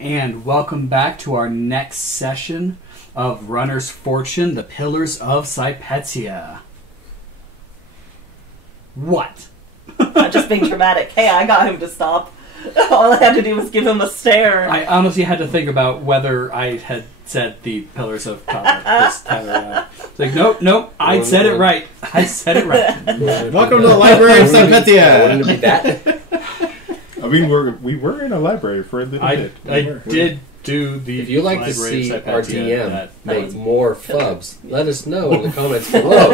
and welcome back to our next session of Runner's Fortune, the Pillars of Sypetia. What? I'm just being dramatic. Hey, I got him to stop. All I had to do was give him a stare. I honestly had to think about whether I had said the Pillars of this time around. It's like, nope, I said it right. I said it right. Welcome to the Library of Sypetia. Wouldn't it be that? I mean, we were in a librry for a little bit. I did do the. If you'd like to Library see of our Sypetia, DM that make was- more fubs, let us know in the comments below.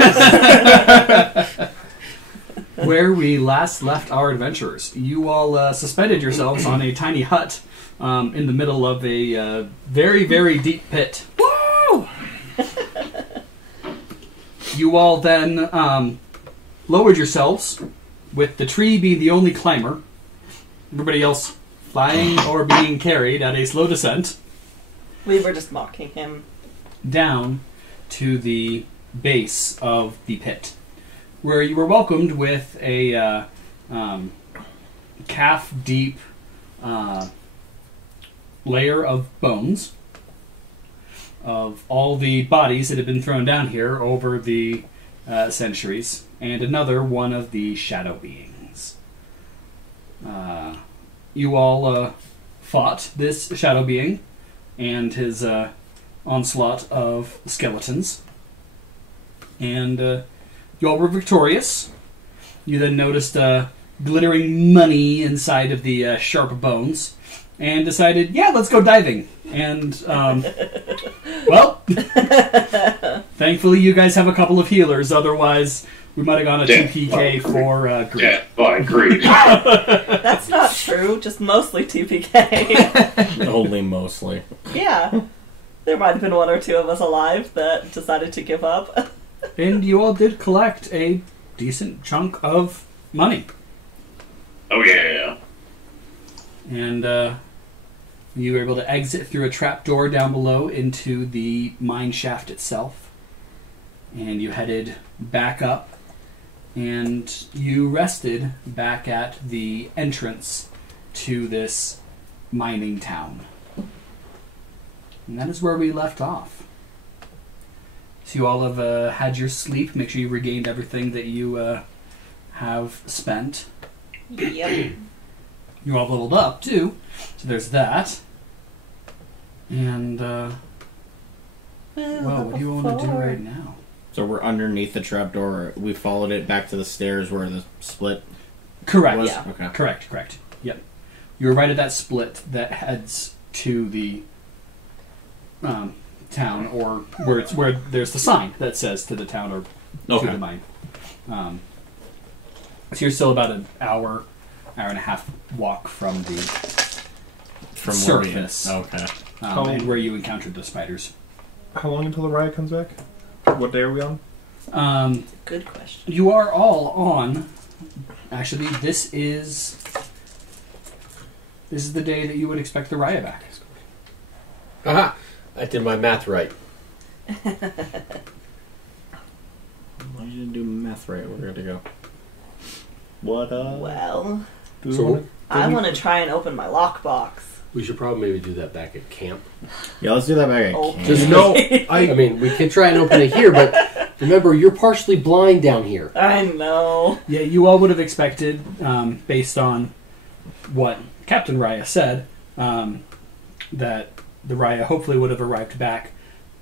Where we last left our adventurers, you all suspended yourselves on a tiny hut in the middle of a very, very deep pit. Woo! You all then lowered yourselves, with the tree being the only climber. Everybody else flying or being carried at a slow descent We were just mocking him. down to the base of the pit, where you were welcomed with a calf-deep layer of bones of all the bodies that had been thrown down here over the centuries, and another one of the shadow beings. You all fought this shadow being and his onslaught of skeletons, and you all were victorious. You then noticed glittering money inside of the sharp bones, and decided, yeah, let's go diving. And, well, thankfully you guys have a couple of healers, otherwise we might have gone a 2PK for greed. Death by greed. That's not true, just mostly TPK. Only mostly. Yeah. There might have been one or two of us alive that decided to give up. And you all did collect a decent chunk of money. Oh yeah. And you were able to exit through a trapdoor down below into the mine shaft itself. And you headed back up. And you rested back at the entrance to this mining town. And that is where we left off. So you all have had your sleep. Make sure you regained everything that you have spent. Yep. You all leveled up, too. So there's that. And, well, what do you want to do right now? So we're underneath the trapdoor. We followed it back to the stairs where the split Correct. was. Yeah. Okay. Correct. Yep. You were right at that split that heads to the town, or where there's the sign that says to the town or to the mine. So you're still about an hour and a half walk from the surface. Okay. And where you encountered the spiders. How long until the riot comes back? What day are we on? Good question. You are all on. Actually, this is the day that you would expect the riot back. Aha! I did my math right. Why did you do math right? We're good to go. What Well, do we So- wanna- I want to try and open my lockbox. We should probably maybe do that back at camp. Yeah, let's do that back at Oh. camp. Just No, I mean, we could try and open it here, but remember, you're partially blind down here. I know. Yeah, you all would have expected, based on what Captain Raya said, that the Raya hopefully would have arrived back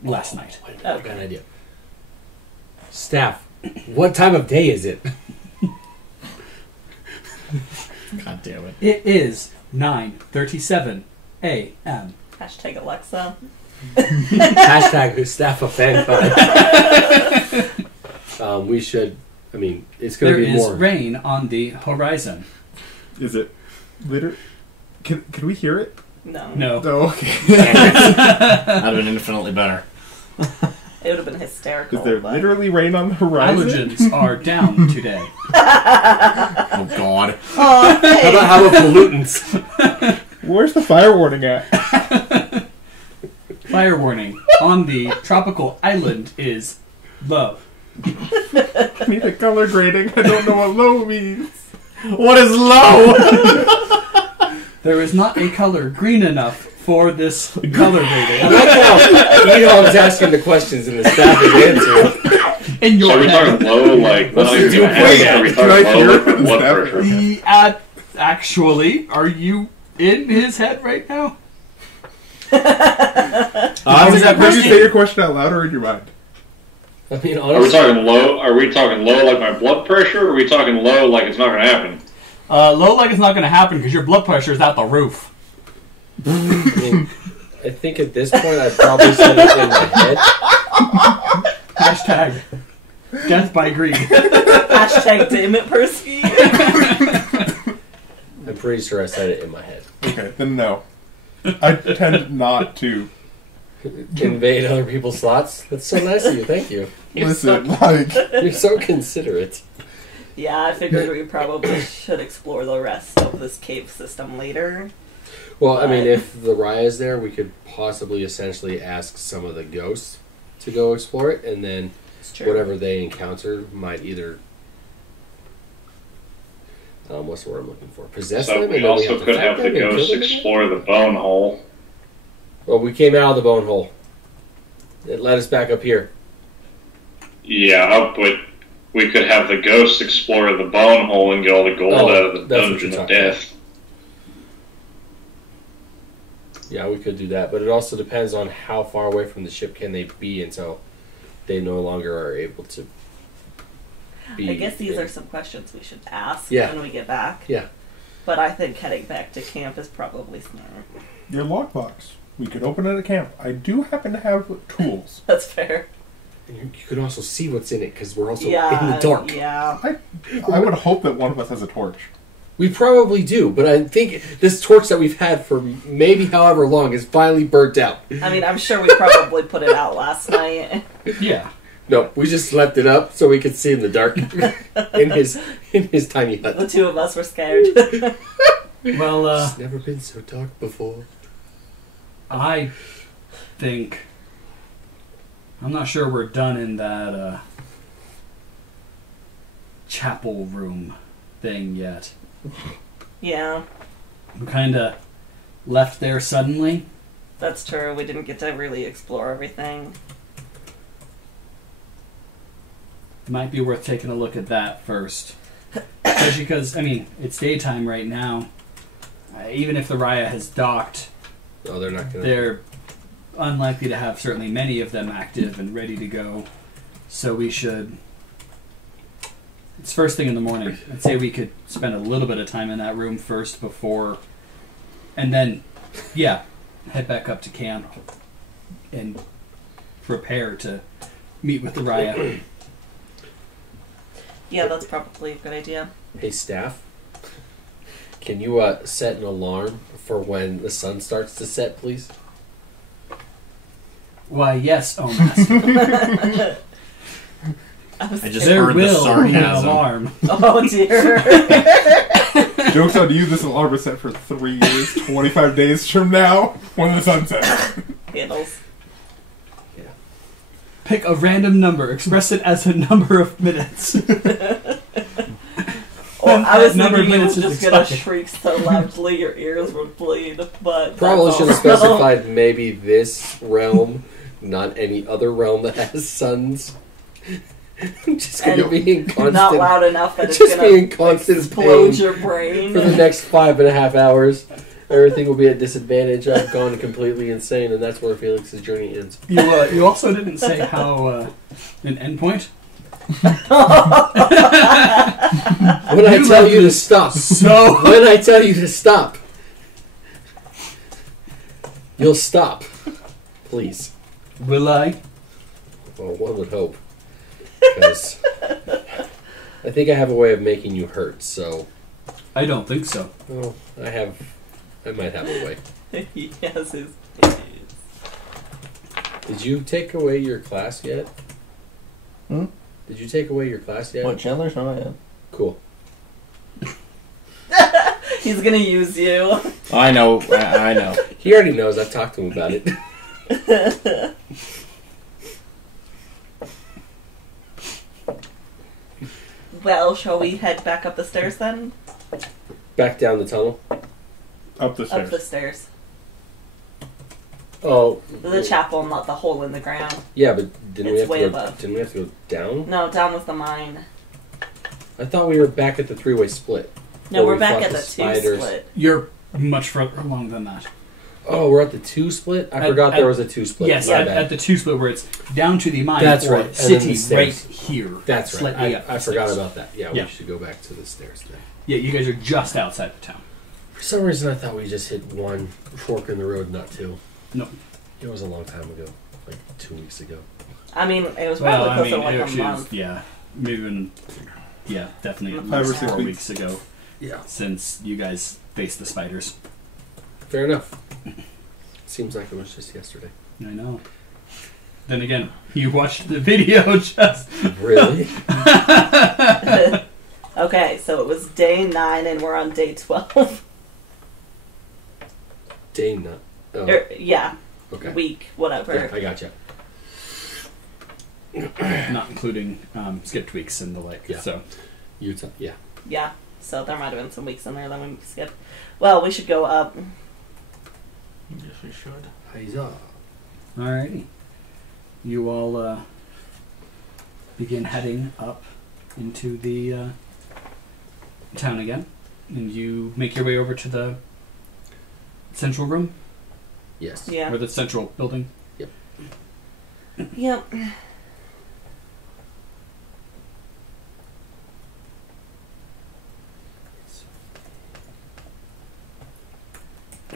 last night. Wait a minute, I've got an idea. Staff, what time of day is it? God damn it. It is 9:37 a.m. Hashtag Alexa. Hashtag staff of fanfic. We should, I mean, it's going There to be is more. rain on the horizon. Is it liter? Can we hear it? No. No. Oh, okay. That'd have been infinitely better. It would have been hysterical. Is there but- literally rain on the horizon? Allergens are down today. Oh, God. Oh, hey. How about pollutants? Where's the fire warning at? Fire warning on the tropical island is low. I need a color grading. I don't know what low means. What is low? There is not a color green enough for this color grading. I like how Idham's asking the questions and the staff is answering. In your So are we head. talking low, like, not even do gonna happen? Are we Can I talking hear low, like, my the blood staff? pressure? Actually, are you in his head right now? Did you say your question out loud or in your mind? I mean, Are we honestly, talking low? Are we talking low like my blood pressure, or are we talking low like it's not going to happen? Low like it's not going to happen because your blood pressure is out the roof. I think at this point I'd probably said it in my head. Hashtag death by greed. Hashtag damn it, Perske. I'm pretty sure I said it in my head. Okay, then no. I tend not to. Invade other people's thoughts? That's so nice of you, thank you. Listen, like... You're so considerate. Yeah, I figured we probably should explore the rest of this cave system later. Well, I mean, if the Raya's there, we could possibly essentially ask some of the ghosts to go explore it, and then It's true. whatever they encounter might either... what's the word I'm looking for? Possess So them? we and then also have to could fight have the them and kill ghosts them again? explore the bone hole. Well, we came out of the bone hole. It led us back up here. Yeah, but we could have the ghosts explore the bone hole and get all the gold Oh, out of the that's what dungeon you're of talking death. Yeah, we could do that, but it also depends on how far away from the ship can they be until they no longer are able to be... I guess these are some questions we should ask Yeah. when we get back. Yeah. But I think heading back to camp is probably smart. Your lockbox. We could open it at camp. I do happen to have tools. That's fair. And you could also see what's in it, because we're also Yeah, in the dark. yeah. I would hope that one of us has a torch. We probably do, but I think this torch that we've had for maybe however long is finally burnt out. I mean, I'm sure we probably put it out last night. Yeah. No, we just left it up so we could see in the dark in his tiny hut. The two of us were scared. Well, It's never been so dark before. I think... I'm not sure we're done in that chapel room thing yet. Yeah, We kind of left there suddenly. that's true. We didn't get to really explore everything. Might be worth taking a look at that first. Especially because, I mean, it's daytime right now. Even if the Raya has docked, No, they're not going to... they're unlikely to have certainly many of them active and ready to go. So we should... It's first thing in the morning. I'd say we could spend a little bit of time in that room first before... And then, yeah, head back up to camp and prepare to meet with the Raya. Yeah, that's probably a good idea. Hey, staff. Can you set an alarm for when the sun starts to set, please? Why, yes, oh master. I just There heard the will be an sarcasm. alarm. Oh dear. Joke's on you, this alarm is set for 3 years, 25 days from now, when the sun sets. Handles. Pick a random number. Express it as a number of minutes. Well, I was Number of thinking you minutes was is just gonna expired. shriek so loudly your ears would bleed, but Probably that's should have also- specified maybe this realm, not any other realm that has suns. I'm just going to And be in constant... not loud enough that it's just gonna be in constant explode pain your brain. for the next 5.5 hours. Everything will be at disadvantage. I've gone completely insane, and that's where Felix's journey ends. You also didn't say how an endpoint. When I tell you to stop. So When I tell you to stop. You'll stop. Please. will I? Well, one would hope. Because I think I have a way of making you hurt, so... I don't think so. Well, I might have a way. He has his days. Did you take away your class yet? Hmm? Did you take away your class yet? What, Chandler's? No, yeah. Cool. He's gonna use you. I know. I know. He already knows. I've talked to him about it. Well, shall we head back up the stairs then? Back down the tunnel. Up the stairs. Up the stairs. Oh, The chapel, not the hole in the ground. yeah, but didn't we It's have way to go? above. Didn't we have to go down? No, down was the mine. I thought we were back at the three-way split. No, Where we're we back fought at the the 2 spiders. split. You're much further along than that. Oh, we're at the 2 split. I forgot there was a 2 split. Yes, My at bad. the 2 split where it's down to the mine That's or right, and then city the right stairs. here. That's right. Slightly up I the forgot stairs. about that. Yeah, Yeah. we should go back to the stairs then. Yeah, you guys are just outside the town. For some reason, I thought we just hit one fork in the road, not 2. No. It was a long time ago, like 2 weeks ago. I mean, it was probably closer to like a month. yeah, maybe even, yeah, definitely at 5 or least 6 4 weeks. weeks ago Yeah. since you guys faced the spiders. Fair enough. Seems like it was just yesterday. I know. Then again, you watched the video just... Really? Okay, so it was day 9 and we're on day 12. Day nut. Oh, Yeah, okay. week, whatever. Yeah, I gotcha. Not including skip tweaks and the like. Yeah. So Utah. Yeah. Yeah, so there might have been some weeks in there that we skipped. Well, we should go up. Yes, we should. Huzzah. alrighty. You all begin heading up into the town again. And you make your way over to the central room? Yes. Yeah. Or the central building? Yep.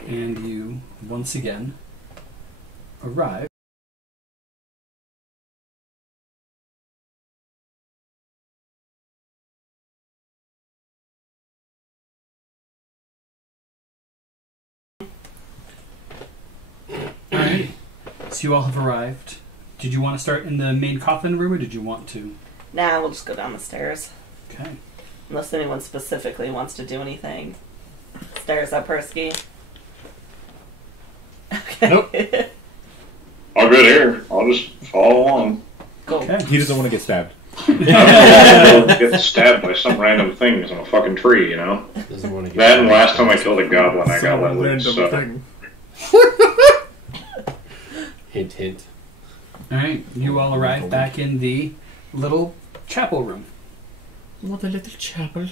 And you, once again, arrive. Alright, so you all have arrived. Did you want to start in the main coffin room, or did you want to? Nah, we'll just go down the stairs. Okay. Unless anyone specifically wants to do anything. Stairs up, Perske. Okay. Nope. All good here. I'll just follow along. Cool. Okay. He doesn't want to get stabbed. I'll get stabbed by some random things on a fucking tree, you know? Doesn't want to get That and last time I killed a goblin, I got let Some loose. random So. thing. Hint, hint. Alright, you all arrive back in the little chapel room. What a little chapel.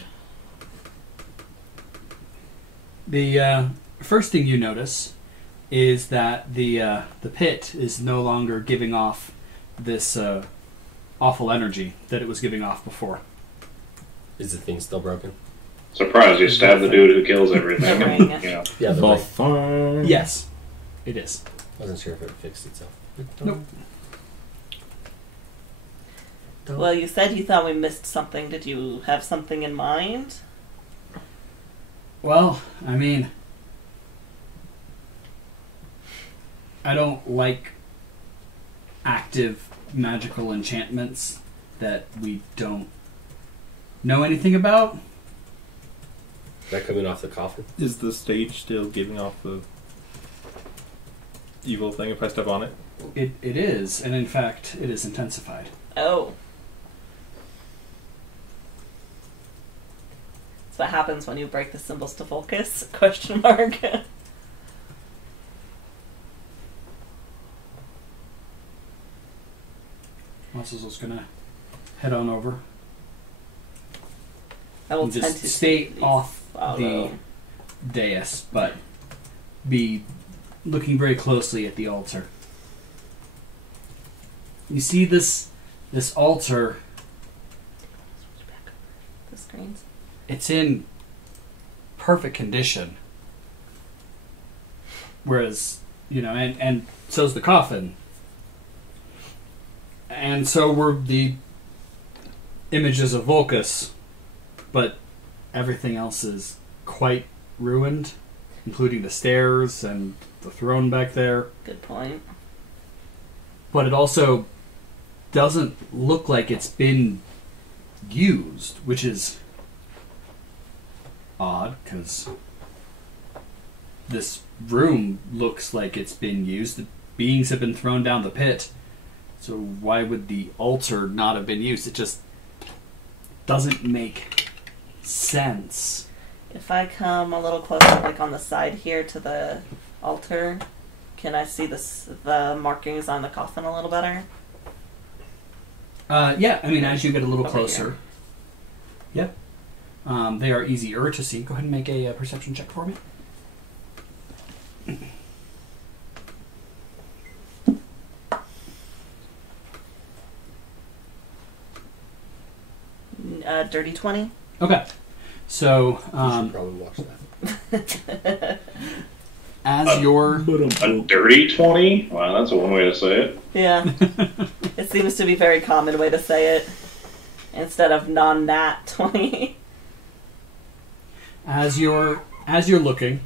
The first thing you notice is that the pit is no longer giving off this awful energy that it was giving off before. Is the thing still broken? Surprised you stabbed the dude who kills everything. The ring. You know. Yeah, the ring. Hawthorn. Yes, it is. Wasn't sure if it fixed itself. Nope. Well, you said you thought we missed something. Did you have something in mind? Well, I mean, I don't like active magical enchantments that we don't know anything about. That coming off the coffin? Is the stage still giving off the evil thing if I step on it? It is, and in fact, it is intensified. Oh. That's what happens when you break the symbols to focus? Question mark. Monster's gonna head on over I will and tend just to stay off follow. the dais, but be looking very closely at the altar. You see this altar. The screens. It's in perfect condition. Whereas, and so's the coffin. And so were the images of Vulcus, but everything else is quite ruined, including the stairs and the throne back there. Good point. But it also doesn't look like it's been used, which is odd, because this room looks like it's been used. The beings have been thrown down the pit. So why would the altar not have been used? It just doesn't make sense. If I come a little closer, like on the side here to the altar, Can I see the markings on the coffin a little better? Yeah, I mean, as you get a little Over closer. Yep. They are easier to see. Go ahead and make a perception check for me. Dirty 20. Okay. So, You should probably watch that. as you're... A dirty 20? Wow, that's one way to say it. Yeah. It seems to be a very common way to say it. Instead of non-nat 20. As you're looking,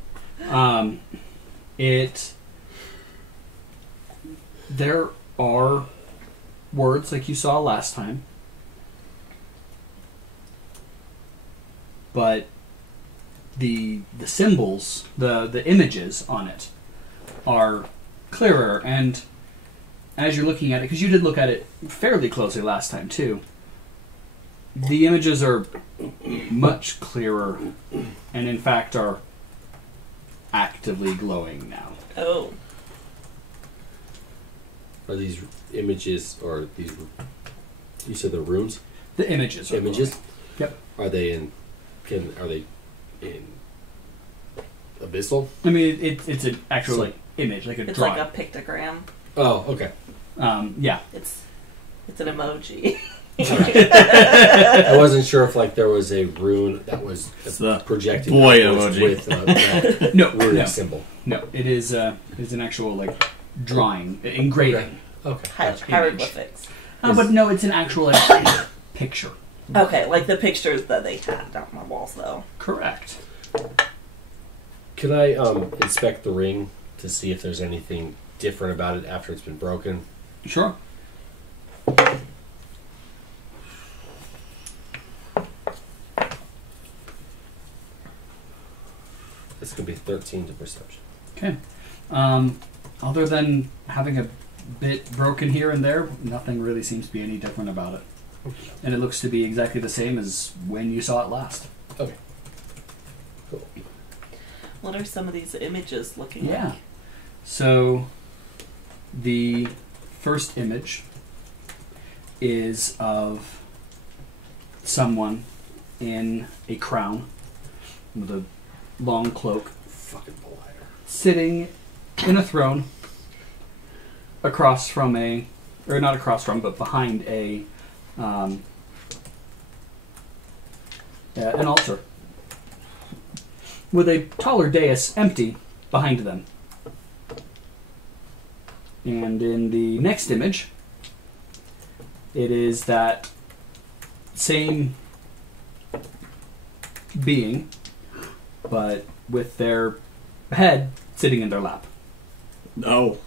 there are words like you saw last time, but the symbols, the images on it are clearer, and as you're looking at it, because you did look at it fairly closely last time too, the images are much clearer, and in fact are actively glowing now. Oh. Are these images, or these... You said the rooms? The images are Images? glowing. Yep. Are they in abyssal? I mean, it's an actual So- like image, like a It's drawing. like a pictogram. Oh, okay. Yeah. It's an emoji. I wasn't sure if there was a rune that was the projected boy upwards emoji. with that No, runic no, symbol. no. It is an actual like drawing, engraving. Okay. Hieroglyphics. But no, it's an actual like, picture. Okay, like the pictures that they had on my walls, though. Correct. Can I inspect the ring to see if there's anything different about it after it's been broken? Sure. This could be 13 to perception. Okay. Other than having a bit broken here and there, nothing really seems to be any different about it. And it looks to be exactly the same as when you saw it last. Okay. Cool. What are some of these images looking Yeah. like? So, the first image is of someone in a crown with a long cloak, Fucking liar. sitting in a throne across from not across from, but behind an altar with a taller dais empty behind them. And in the next image, it is that same being, but with their head sitting in their lap. No.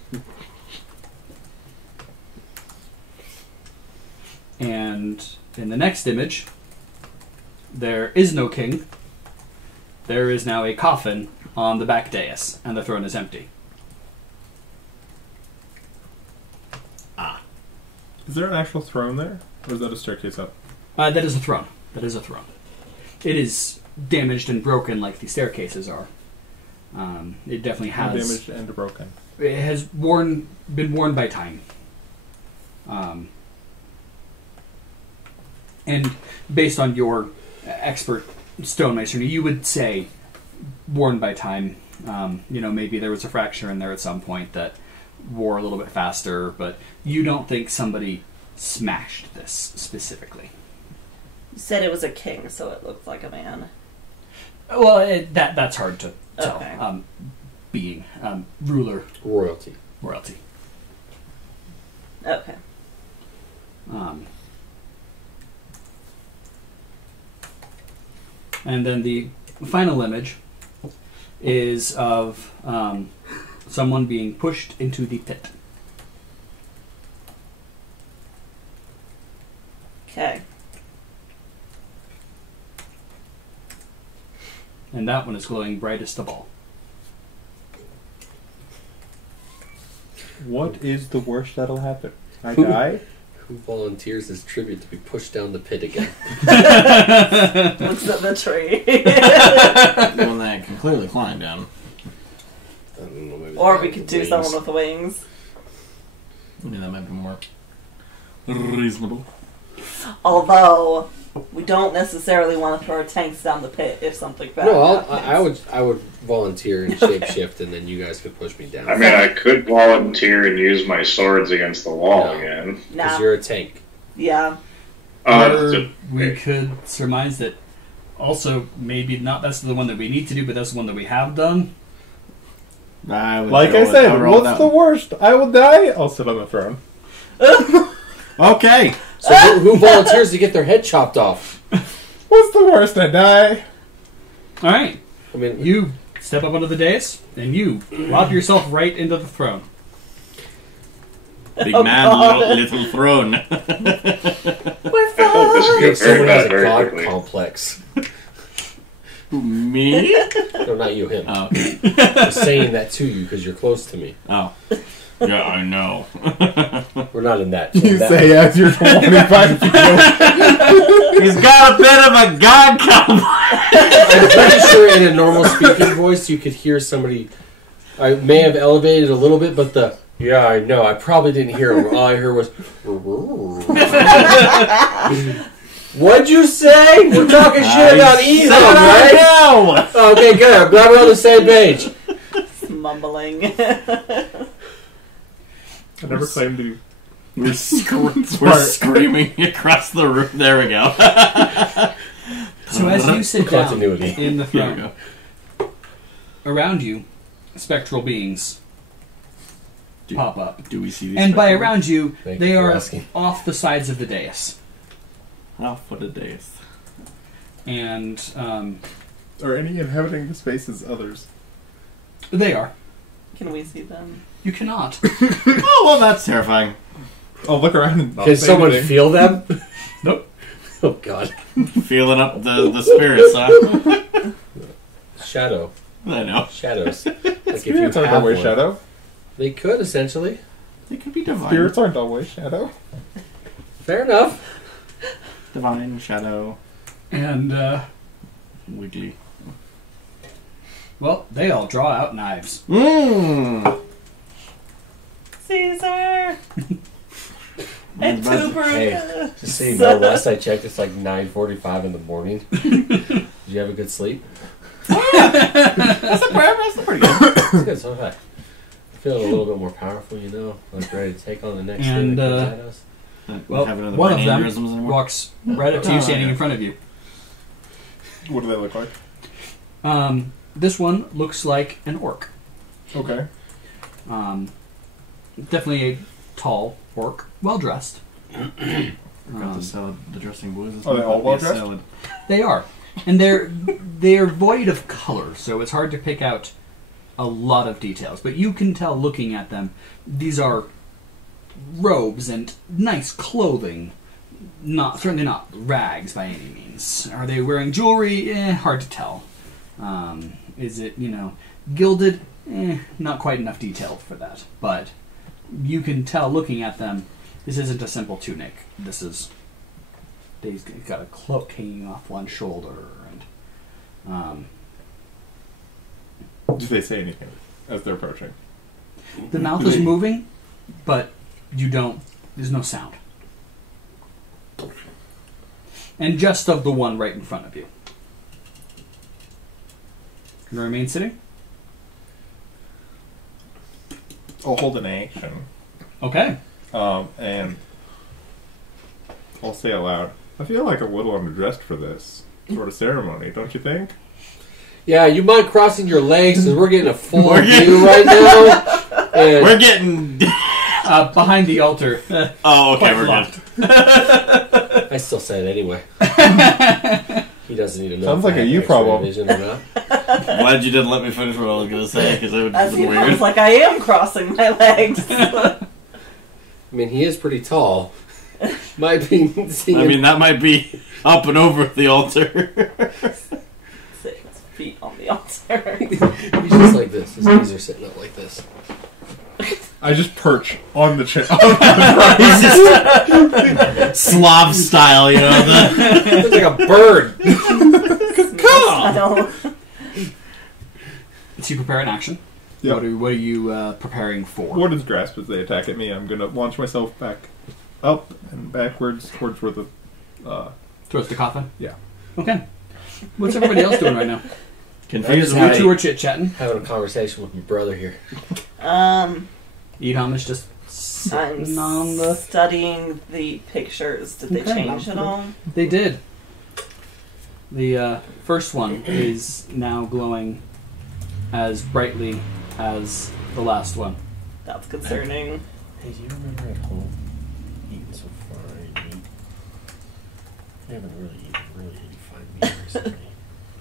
And in the next image, there is no king. There is now a coffin on the back dais, and the throne is empty. Is there an actual throne there? Or is that a staircase up? That is a throne. That is a throne. It is damaged and broken like the staircases are. It definitely has... Damaged and broken. It has been worn by time. And based on your expert stonemasonry, you would say worn by time. Maybe there was a fracture in there at some point that wore a little bit faster, but you don't think somebody smashed this specifically. You said it was a king, so it looked like a man. Well, that's hard to tell. Okay. Being ruler, Royalty. royalty. Okay. And then the final image is of someone being pushed into the pit. Okay. And that one is glowing brightest of all. What is the worst that'll happen? I die? Who volunteers as tribute to be pushed down the pit again? Looks at the tree. The one that can clearly climb down. don't know, maybe Or the we guy could with do wings. someone with wings. Yeah, that might be more reasonable. Although, we don't necessarily want to throw our tanks down the pit if something bad No, happens. I would volunteer and shapeshift, and then you guys could push me down. I mean, I could volunteer and use my swords against the wall No. again. Because Nah. you're a tank. Yeah. Or we could surmise that also maybe not that's the one that we need to do, but that's the one that we have done. I would Like roll I it- said, I'll roll what's that the one. worst? I will die. I'll sit on the throne. Okay. So who volunteers to get their head chopped off? What's the worst? I die. All right, I mean, you step up onto the dais and you lob yourself right into the throne. Big Oh, man, God. little throne. We're I felt this fine. could go someone very has bad a very god quickly. complex. Me? No, not you, him. Oh, okay. I'm saying that to you because you're close to me. Oh. Yeah, I know. We're not in that. You that- say as you're 25 feet away. He's got a bit of a god complex. I'm pretty sure in a normal speaking voice you could hear somebody. I may have elevated a little bit, but yeah, I know. I probably didn't hear him. All I heard was. What'd you say? We're talking shit about Idham, right? now. Okay, good. I'm glad we're on the same page. Mumbling. I never claimed to. We're screaming across the room. There we go. So as you sit down Continuity. in the Here we throne, go. around you, spectral beings pop up. Do we see these? And by spectacles? around you, Thank they you for are asking. off the sides of the dais. Oh, what a dais. And Are any inhabiting the spaces others? they are. Can we see them? You cannot. Oh, well, that's terrifying. I'll look around and not Can say someone anything. feel them? Nope. Oh, God. Feeling up the spirits, huh? Shadow. I know. Shadows. Like if you Spirits aren't have always one. shadow. They could, essentially. They could be divine. Spirits aren't always shadow. Fair enough. Divine, shadow, And, wiggly. well, they all draw out knives. Mmm. Caesar! And Tuber! Hey, just so you know, last I checked, it's like 9:45 in the morning. Did you have a good sleep? That's pretty good. It's good, so have I. Feeling a little bit more powerful, you know, like ready to take on the next And, thing that comes at us. Well, Having another one of brain them aneurysms anymore? walks right up to you, standing in front of you. What do they look like? This one looks like an orc. Okay. Definitely a tall orc, well dressed. Forgot to salad the dressing boys. Are they all well-dressed? Salad. They are, and they're void of color, so it's hard to pick out a lot of details. But you can tell looking at them, these are robes and nice clothing. Certainly not rags by any means. Are they wearing jewelry? Hard to tell. Is it gilded? Not quite enough detail for that. But you can tell looking at them, this isn't a simple tunic. They've got a cloak hanging off one shoulder, and Do they say anything as they're approaching? the mouth is moving, but there's no sound. And just of the one right in front of you. You remain sitting? I'll hold an action. Okay. And I'll say out loud, I feel like a little underdressed for this sort of ceremony, don't you think? Yeah, you mind crossing your legs because we're getting a full We're getting- view right now. And We're getting. Behind the altar. Oh, okay, Quite we're locked. good. I still say it anyway. He doesn't need to know. Sounds if like I a have you X-ray problem. vision or not. Glad you didn't let me finish what I was gonna say because it would have As been he weird. feels like I am crossing my legs. I mean, he is pretty tall. Might be seeing. I mean, that might be up and over the altar. 6 feet on the altar. he's just like this. His knees are sitting up like this. I just perch on the chair. He's just Slav style, you know. Looks like a bird. I don't. So you prepare an action. Yep. What are you preparing for? Warden's grasp as they attack at me. I'm going to launch myself back up and backwards towards where the... Towards the coffin? Yeah. Okay. What's everybody else doing right now? Confused. You two are chit-chatting. Having a conversation with my brother here. Idham is just sitting on the... studying the pictures. Did they change at all? They did. The first one is now glowing as brightly as the last one. That's concerning. Hey, do you remember at home eating so fine meat? You haven't really eaten really fine meat recently.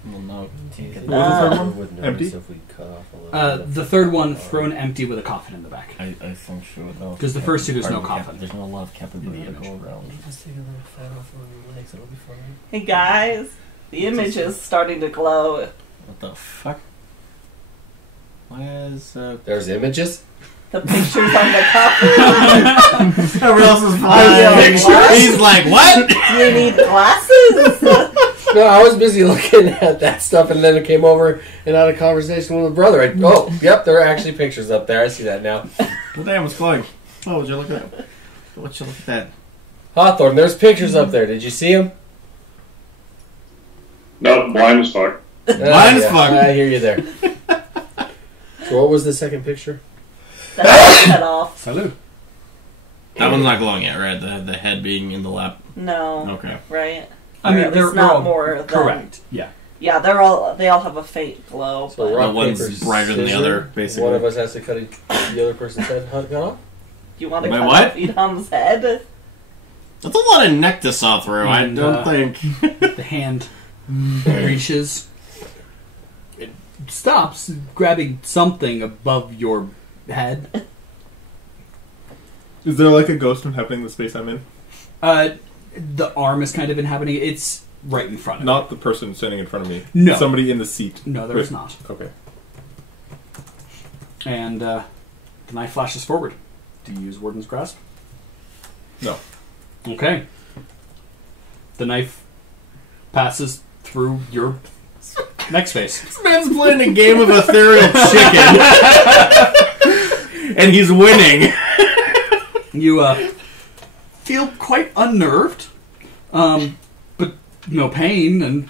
Well, no. What was the third one? Wouldn't Empty? notice if we cut off a little bit. The third one thrown empty with a coffin in the back. I think sure though. 'Cause the first two, there's no coffin. There's not a lot of capability to go around. Just take a little fat off one of your legs, it'll be fine. Hey guys, the image is starting to glow. What the fuck? Why is There's images? The pictures on the coffin. everyone else is fine. What? He's like, what? Do you need glasses? No, I was busy looking at that stuff, and then it came over and had a conversation with my brother. Yep, there are actually pictures up there. I see that now. Well, damn, what's going? Oh, would you look at that? Would you look at that? Hawthorn, there's pictures up there. Did you see them? Nope, blind as fuck. Blind as fuck. I hear you there. So what was the second picture? That's cut off. Salute. That one's not glowing yet, right? The head being in the lap. No. Okay. Right? I mean, Or at they're least not all more than... correct. Yeah. Yeah, they all have a faint glow. So But rock, one's paper, brighter than the scissors. other, basically. One of us has to cut the other person's head off? you want to Wait, cut what? off Idham's head? That's a lot of neck to saw through. I And, don't think. The hand reaches. It stops, grabbing something above your head. Is there like a ghost inhabiting the space I'm in? The arm is kind of inhabiting it. It's right in front of Not the person standing in front of me. No. Somebody in the seat. No, there is not. Okay. And the knife flashes forward. Do you use Warden's Grasp? No. Okay. The knife passes through your neck space. This man's playing a game of ethereal chicken. And he's winning. You feel quite unnerved, but no pain, and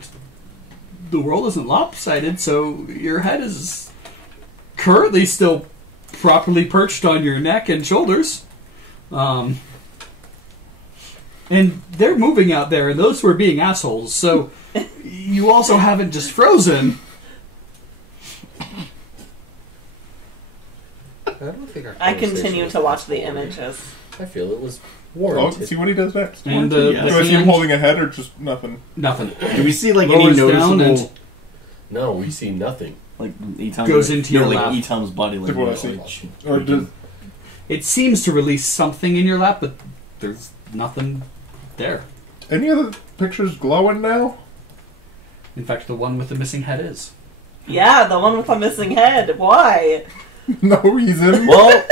the world isn't lopsided, so your head is currently still properly perched on your neck and shoulders. And they're moving out there, and those were being assholes, so you also haven't just frozen. I don't think our I conversation continue was to watch the that forward. images. I feel it was Oh, warranted. see what he does next. And Yeah. the Do I see him hand, holding a head or just nothing? nothing. Do we see like Lowers any down noticeable No, we see nothing. like Etom's, Goes into your like lap. Etom's body Like what I language? see. Or does... It seems to release something in your lap, but there's nothing there. Any other pictures glowing now? In fact, the one with the missing head is. Yeah, the one with the missing head. Why? No reason. Well,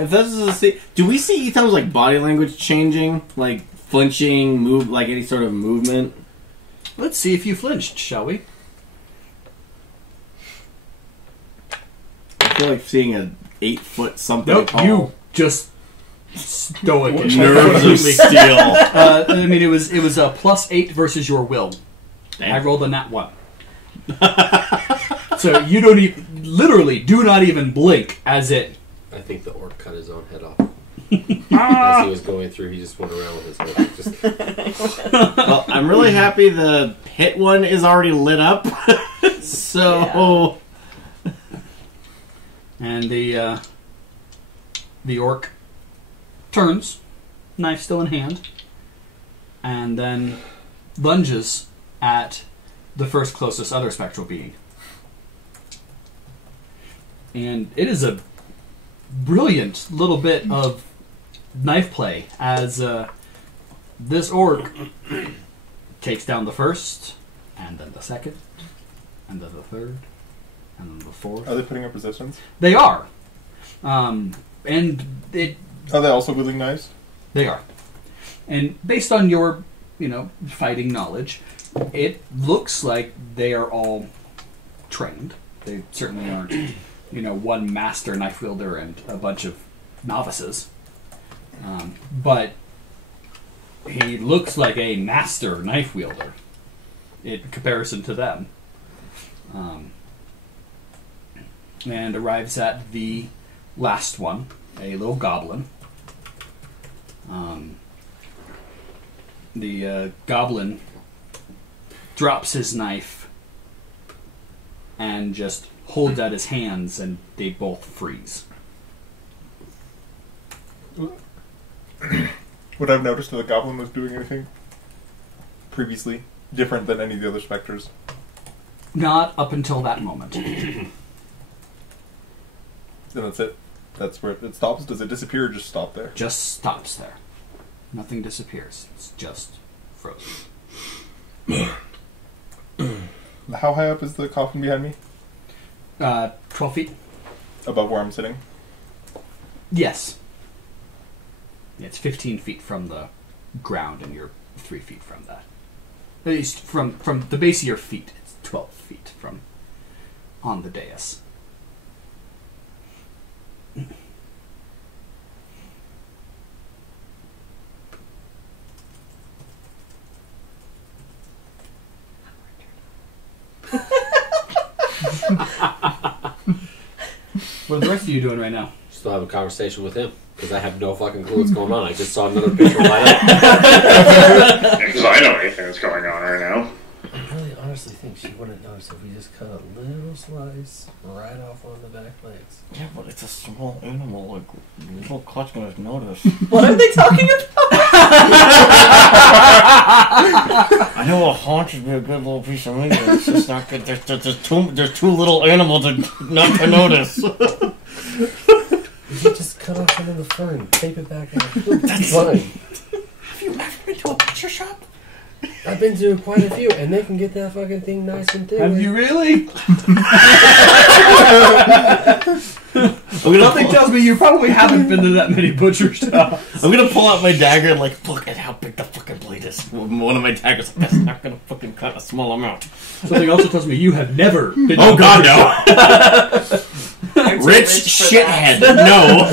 if this is do we see Etom's like body language changing, like flinching, move, like any sort of movement? Let's see if you flinched, shall we? I feel like seeing a 8-foot something. Nope, tall. you just stoic. and Nerves of completely- steel. I mean, it was a +8 versus your will. Damn. I rolled a nat 1. So you don't even, literally, do not even blink as it. I think the orc cut his own head off. As he was going through, he just went around with his head. Well, I'm really happy the hit one is already lit up. So, And the orc turns, knife still in hand, and then lunges at the first closest other spectral being. And it is a brilliant little bit of knife play as this orc takes down the first, and then the second, and then the third, and then the fourth. Are they putting up resistance? They are. And it Are they also wielding knives? They are. And based on your, fighting knowledge, it looks like they are all trained. They certainly aren't, one master knife wielder and a bunch of novices. But he looks like a master knife wielder in comparison to them. And arrives at the last one, a little goblin. The goblin drops his knife and just holds out his hands, and they both freeze. Would I have noticed that the goblin was doing anything previously different than any of the other specters? Not up until that moment. And that's it? That's where it stops? Does it disappear or just stop there? Just stops there. Nothing disappears. It's just frozen. How high up is the coffin behind me? 12 feet? Above where I'm sitting? Yes. Yeah, it's 15 feet from the ground, and you're 3 feet from that. At least from the base of your feet, it's 12 feet from on the dais. What are the rest of you doing right now? Still have a conversation with him because I have no fucking clue what's going on. I just saw another picture light up. Because I know anything that's going on right now. I really honestly think she wouldn't notice if we just cut a little slice right off on the back legs. Yeah, but it's a small animal. Like, little clutch gonna notice. What are they talking about? I know a haunch would be a good little piece of meat, but it's just not good. There's too little animal not to notice. You just cut off some of the fur and tape it back on. That's fine. Have you ever been to a butcher shop? I've been to quite a few, and they can get that fucking thing nice and thick. Have you really? Nothing tells me you probably haven't been to that many butcher shops. I'm gonna pull out my dagger and look at how big the fucking blade is. One of my daggers, that's not gonna fucking cut a small amount. Something also tells me you have never been to Oh a god, butcher no! Rich shithead, no!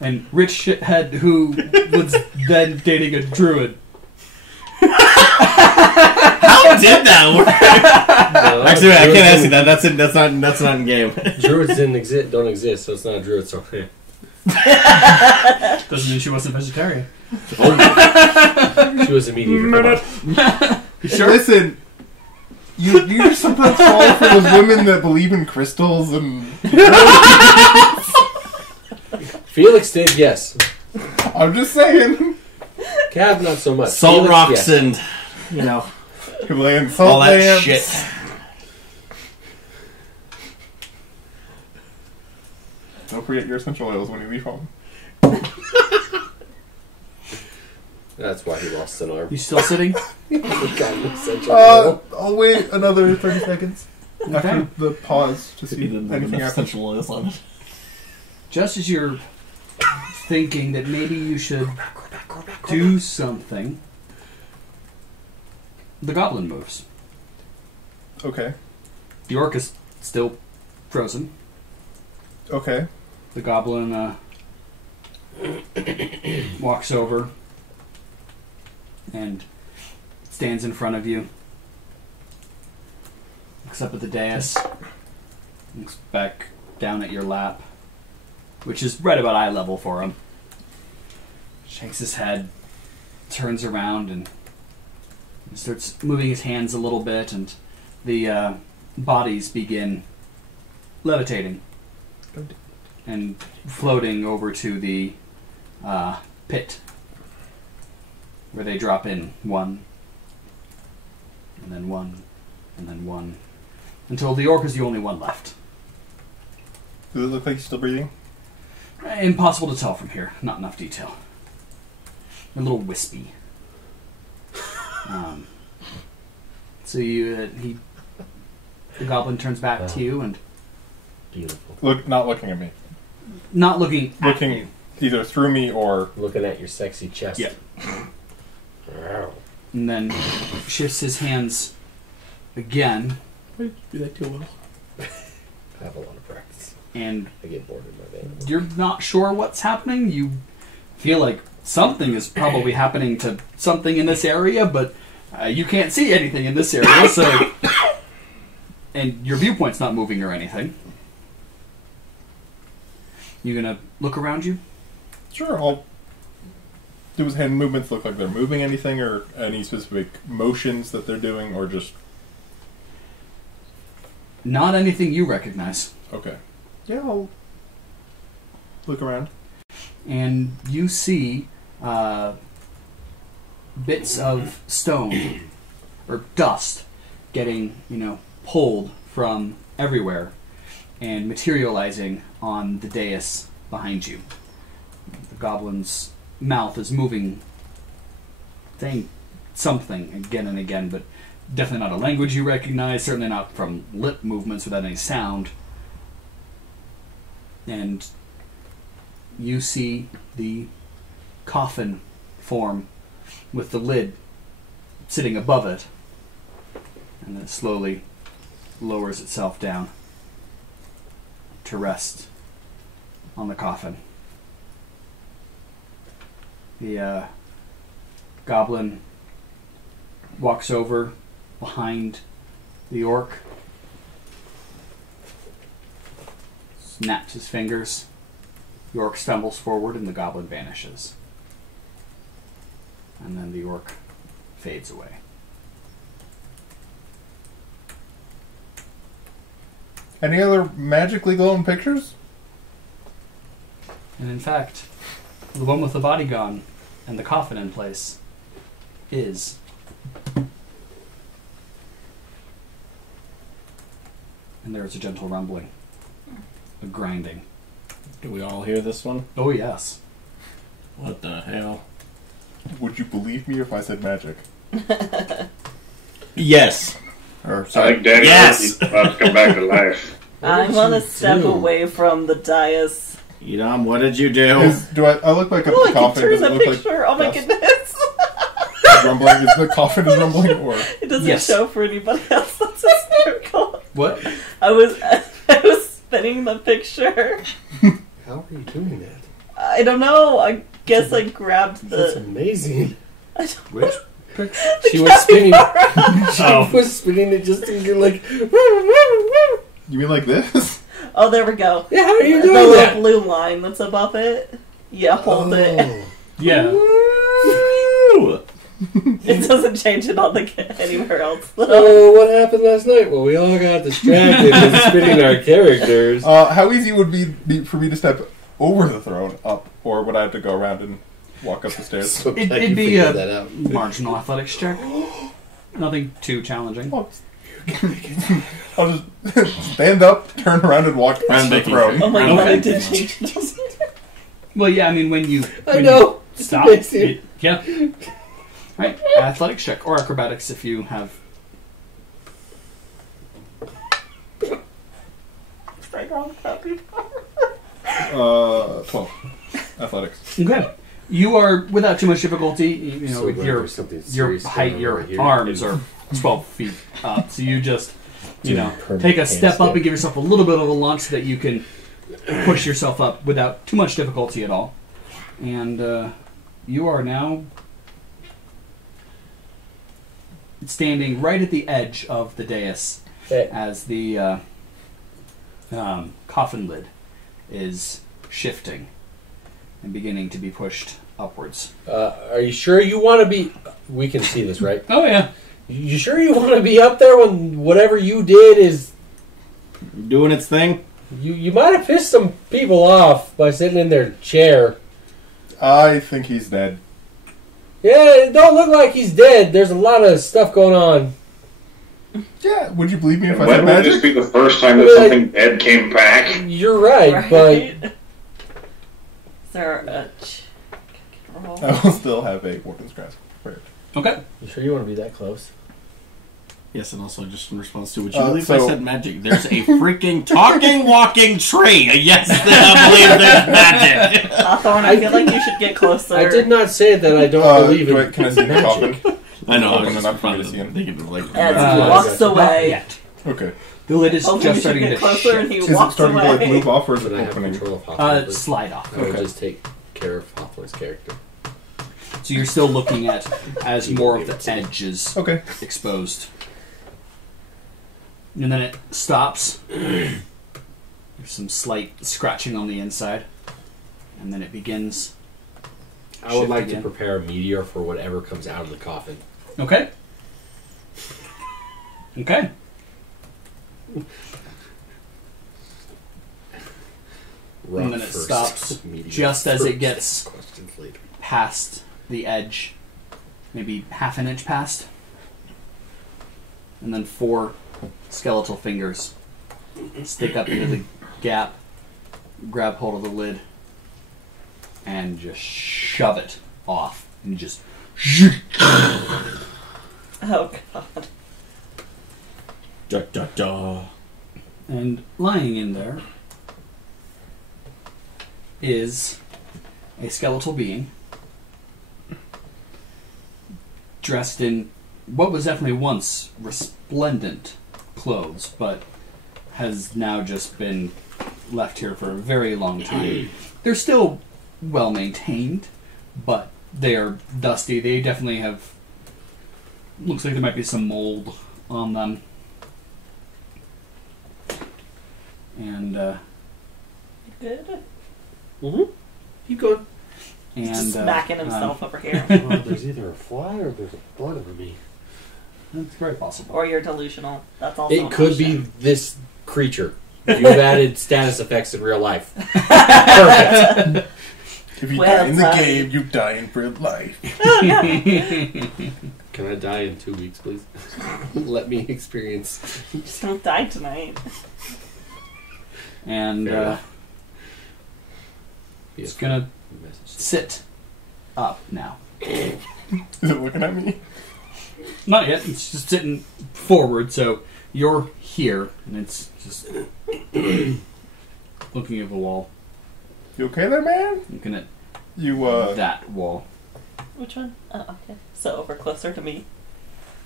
And rich shithead who was then dating a druid. How did that work? No, Actually, I can't ask you that. That's not in game. Druids don't exist, so it's not a druid. So Doesn't mean she wasn't vegetarian. she was a meat eater. You sure? Listen, you sometimes fall for those women that believe in crystals and... Felix did, yes. I'm just saying. Cav, not so much. Salt Felix, rocks yes. and, Himalayan salt all that lamps. shit. Don't forget your essential oils when you leave home. That's why he lost an arm. You still sitting? I'll wait another 30 seconds after the pause to see anything happen. Essential oils on it. Just as you're thinking that maybe you should do something, the goblin moves. Okay. The orc is still frozen. Okay. The goblin walks over and stands in front of you. Looks up at the dais. Looks back down at your lap, which is right about eye level for him. Shakes his head, turns around, and starts moving his hands a little bit, and the bodies begin levitating and floating over to the pit, where they drop in one, and then one, and then one, until the orc is the only one left. Does it look like he's still breathing? Impossible to tell from here. Not enough detail. A little wispy. So the goblin turns back to you and Beautiful. Not looking at me. not looking at Looking you. either through me or... Looking at your sexy chest. Yeah. And then shifts his hands again. Do that too well. have a lot of practice. And I get bored in my van. you're not sure what's happening. You feel like something is probably happening to something in this area, but you can't see anything in this area, so... And your viewpoint's not moving or anything. You gonna look around you? Sure, I'll... Do his hand movements look like they're moving anything, or any specific motions that they're doing, or just... Not anything you recognize. Okay. Yeah, I'll look around. And you see bits of stone or dust getting, pulled from everywhere and materializing on the dais behind you. The goblin's mouth is moving, saying something again and again, but definitely not a language you recognize, certainly not from lip movements without any sound. And you see the coffin form with the lid sitting above it, and then slowly lowers itself down to rest on the coffin. The goblin walks over behind the orc, snaps his fingers. The orc stumbles forward and the goblin vanishes. And then the orc fades away. Any other magically glowing pictures? And in fact, the one with the body gone and the coffin in place is. And there is a gentle rumbling, a grinding. Do we all hear this one? Oh yes. What the hell? Would you believe me if I said magic? Yes. Or I sorry. think Daddy Yes! about to come back to life. I'm gonna step away from the dais. Idham, what did you do? Do I look like a Oh, I can coffin? turn Does the it look like picture. Oh my dust? goodness. Rumbling? Is the coffin is rumbling, or It doesn't Yes. show for anybody else. That's hysterical. What? I was spinning the picture. How are you doing that? I don't know. I guess I grabbed That's the. amazing. Which? She was spinning. She Oh. was spinning it just and you're like, you mean like this? Oh, there we go. yeah, how are you The doing little that? blue line that's above it. Yeah, hold it. Oh. Yeah. Woo! It doesn't change it on anywhere else. Though. So what happened last night? Well, we all got distracted with spinning our characters. How easy would it be for me to step over the throne up, or would I have to go around and walk up the stairs? So glad It'd you be figured a that out. marginal athletics check. Nothing too challenging. I'll just stand up, turn around, and walk past the making throne. Oh my Okay. god, I did change it. Well, yeah, I mean, when you I know. It's stop, amazing. yeah. Right, athletics check or acrobatics if you have. Straight on copy. 12. Athletics. Okay, you are without too much difficulty. You know, So with glad your there's something your serious height, going on your right here. arms are 12 feet up, so you just Doing permanent take a step up handstand. and give yourself a little bit of a launch so that you can push yourself up without too much difficulty at all. And you are now standing right at the edge of the dais Hey. as the coffin lid is shifting and beginning to be pushed upwards. Are you sure you want to be... We can see this, right? Oh yeah. You sure you want to be up there when whatever you did is... Doing its thing? You might have pissed some people off by sitting in their chair. I think he's dead. Yeah, it don't look like he's dead. There's a lot of stuff going on. Yeah, would you believe me if I said When would this magic? be the first time that Well, something dead came back? You're right, Is there a roll? I will still have a Warden's Grasp. Right. Okay. You sure you want to be that close? Yes, and also just in response to would you Uh, believe so- I said magic? There's a freaking talking, walking tree. Yes, I believe there's magic. Hawthorn, I feel like you should get closer. I did not say that I don't believe in Can I see the coffin? I know. I Open was it just up for me to trying see him. thinking of like. As Uh, he walks Not away. yet. Okay. The lid is Hopefully just we starting should to get closer and shift. he Is it walks starting to like away. move off or is But it I have opening? control of Hawthorn. Slide off. I would Okay. just take care of Hawthorn's character. So you're still looking at as more of the edge is Okay. exposed. And then it stops. There's some slight scratching on the inside. And then it begins. I would Shift like again. to prepare a meteor for whatever comes out of the coffin. Okay. Okay. Rock And then it first, stops meteor just as it first. gets Questions later. past the edge. Maybe half an inch past. And then 4 skeletal fingers stick up into the gap, grab hold of the lid, and just shove it off. And just... Oh god. Da da da. And lying in there is a skeletal being dressed in what was definitely once resplendent clothes, but has now just been left here for a very long time. They're still well maintained, but they are dusty. They definitely have... Looks like there might be some mold on them. And Good. Mm-hmm. Keep going. and Smacking himself over here. Well, there's either a fly or there's a blood over me. That's very possible. Or you're delusional. That's also It an could be option. this creature. You've added status effects in real life. Perfect. If you Well die in the done. game, you die in real life. Can I die in 2 weeks, please? Let me experience. Just don't die tonight. And Fair enough. it's gonna Message. sit up now. Is it looking at me? Not yet. It's just sitting forward, so you're here, and it's just looking at the wall, You okay there, man? looking at You, that wall. Which one? Oh, okay. So over closer to me.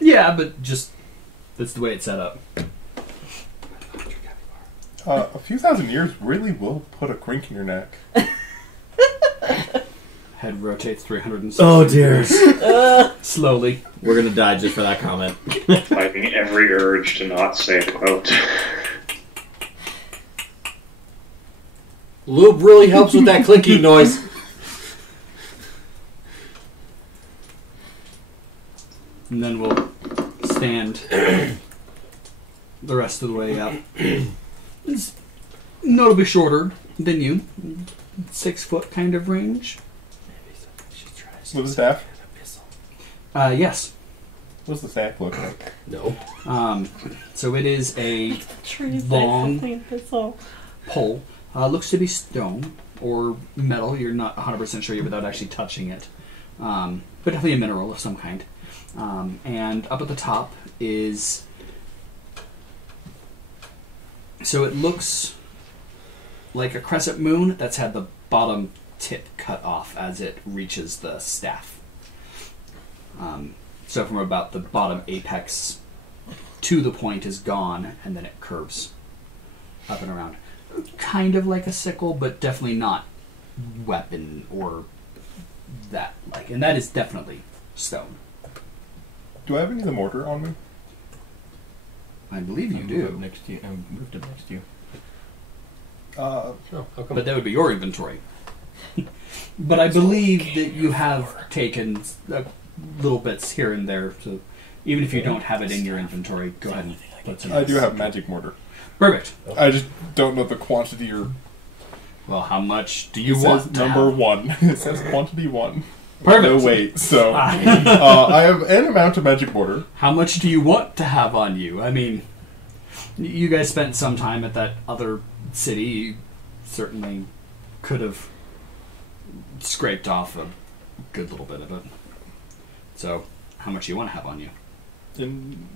Yeah, but just that's the way it's set up. a few thousand years really will put a crink in your neck. Head rotates 360 Oh dear. Ugh. slowly. We're gonna die just for that comment. Fighting every urge to not say the quote. Lube really helps with that clicking noise. And then we'll stand the rest of the way up. It's notably shorter than you. 6 foot kind of range. With the staff? Yes. What's the staff look like? No. So it is a Trees Long. like something pole. Looks to be stone or metal. You're not 100% sure without actually touching it. But definitely a mineral of some kind. And up at the top is... So it looks like a crescent moon that's had the bottom tip cut off as it reaches the staff. So from about the bottom apex to the point is gone, and then it curves up and around. Kind of like a sickle, but definitely not weapon or that like. And that is definitely stone. Do I have any of the mortar on me? I believe you Move up do. next to you. I moved up next to you. Oh, how come? But that would be your inventory. But I believe that you have taken little bits here and there, so even if you don't have it in your inventory, go ahead and put some. I do have magic mortar. Perfect. I just don't know the quantity or... Well, how much do you It want says to number have? 1. It says quantity 1. Perfect. No weight, so... I have an amount of magic mortar. How much do you want to have on you? I mean, you guys spent some time at that other city. You certainly could have scraped off a good little bit of it. So, how much do you want to have on you? In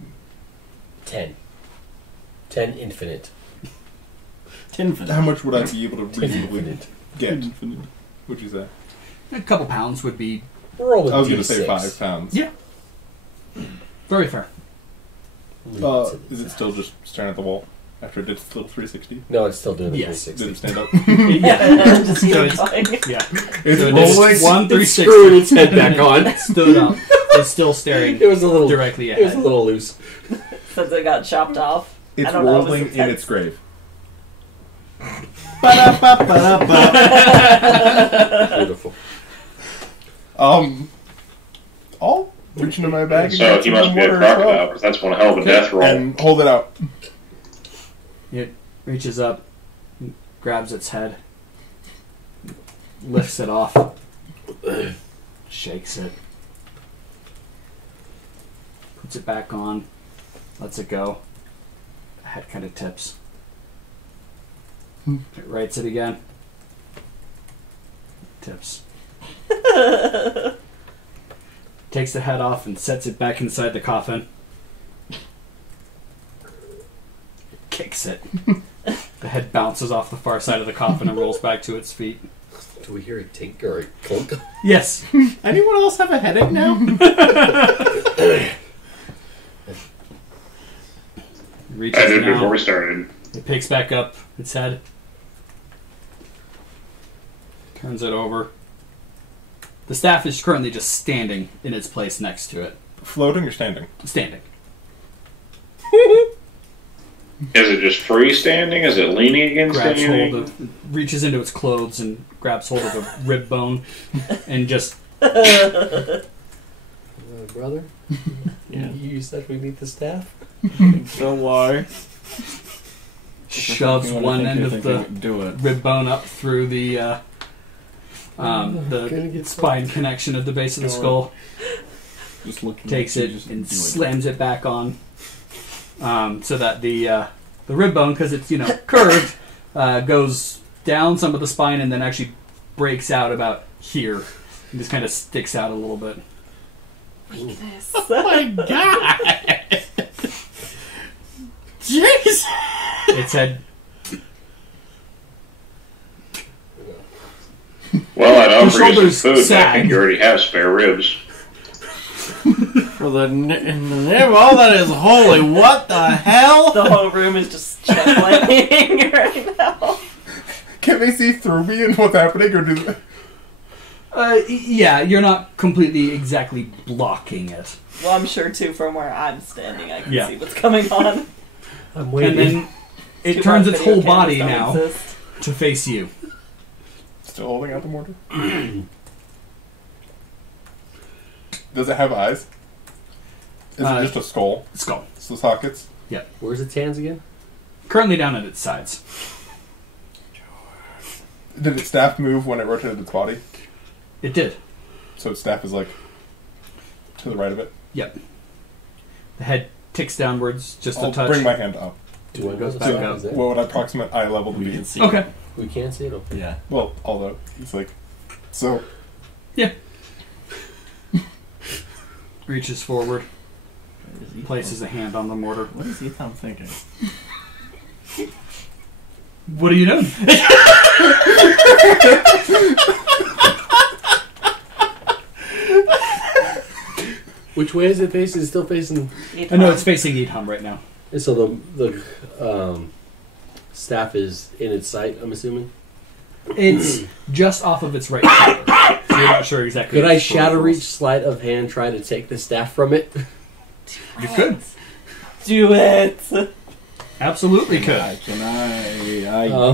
10. 10 infinite. 10 for how much would I be able to reasonably Infinite. get? What'd you say? A couple pounds would be Roll a I was going to D6. say 5 pounds. Yeah. Very fair. Is it still just staring at the wall after it did its little 360? No, it's still doing the Yes. 360. Did it stand up? Yeah. Just So you it's- going. Yeah. It's So it rolling. is 1 It's screwing its head back on. stood up. It's still staring It was a little directly It was a ahead. little loose. Since it got chopped off. It's I don't know, it was rolling in intense. its grave. Ba-da-ba-ba-da-ba. Beautiful. I'll reach into my bag and So get he some must be a water as well, crocodile, because that's one hell of a death roll. and hold it out. It reaches up, grabs its head, lifts it off, shakes it, puts it back on, lets it go. The head kind of tips. It rights it again. Tips. Takes the head off and sets it back inside the coffin. Kicks it. The head bounces off the far side of the coffin and rolls back to its feet. Do we hear a tink or a clunk? Yes. Anyone else have a headache now? Reaches I did down. before we started. It picks back up its head. Turns it over. The staff is currently just standing in its place next to it. Floating or standing? Standing. Is it just freestanding? Is it leaning against Grabs anything? hold of, reaches into its clothes and grabs hold of a rib bone and just Brother? Yeah. You said we need the staff? So why? shoves one end of the do it. rib bone up through the spine connection at the base of the skull. Just looking. Takes at it you, just and do it. slams it back on, so that the rib bone, because it's curved, goes down some of the spine and then actually breaks out about here and just kind of sticks out a little bit. Weakness. Oh my god! Jeez! Its head. Well, I'd offer you some shoulders food, but I sag. think you already have spare ribs. For the in the name of all that is holy, what the hell? The whole room is just chuckling right now. Can they see through me and what's happening, or do? Yeah, you're not completely exactly blocking it. Well, I'm sure too from where I'm standing, I can Yeah. see what's going on. I'm And waiting. then it Too turns bad its video whole cameras body don't now exist. to face you. Still holding out the mortar? Does it have eyes? Is it just a skull? Skull. So sockets? Where's its hands again? Currently down at its sides. Did its staff move when it rotated its body? It did. So its staff is like to the right of it? Yep. The head ticks downwards just I'll a touch. bring my hand up. Do I Goes know back the up. is there? What would approximate eye level to We be? can see. Okay. We can't see it. Okay. Yeah. Well, although he's like, so Reaches forward, What is he places a hand on the mortar. What is Idham thinking? What are you doing? Which way is it facing? Is it still facing? I know it's facing Idham right now. So the staff is in its sight, I'm assuming? It's just off of its right shoulder. So you're not sure exactly. Could I its shadow peripherals. reach, sleight of hand, try to take the staff from it? You could. Do it. Absolutely could. I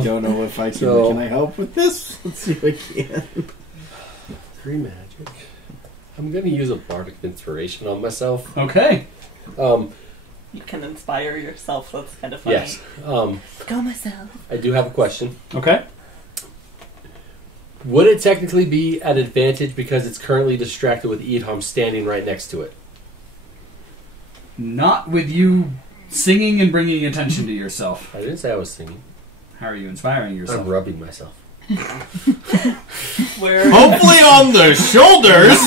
don't know if I can. So- Can I help with this? Let's see if I can. 3 magic. I'm going to use a bardic inspiration on myself. Okay. You can inspire yourself. That's kind of funny. Yes. Go myself. I do have a question. Okay. Would it technically be at advantage because it's currently distracted with Idham standing right next to it? Not with you singing and bringing attention to yourself. I didn't say I was singing. How are you inspiring yourself? I'm rubbing myself. Where Hopefully on the shoulders.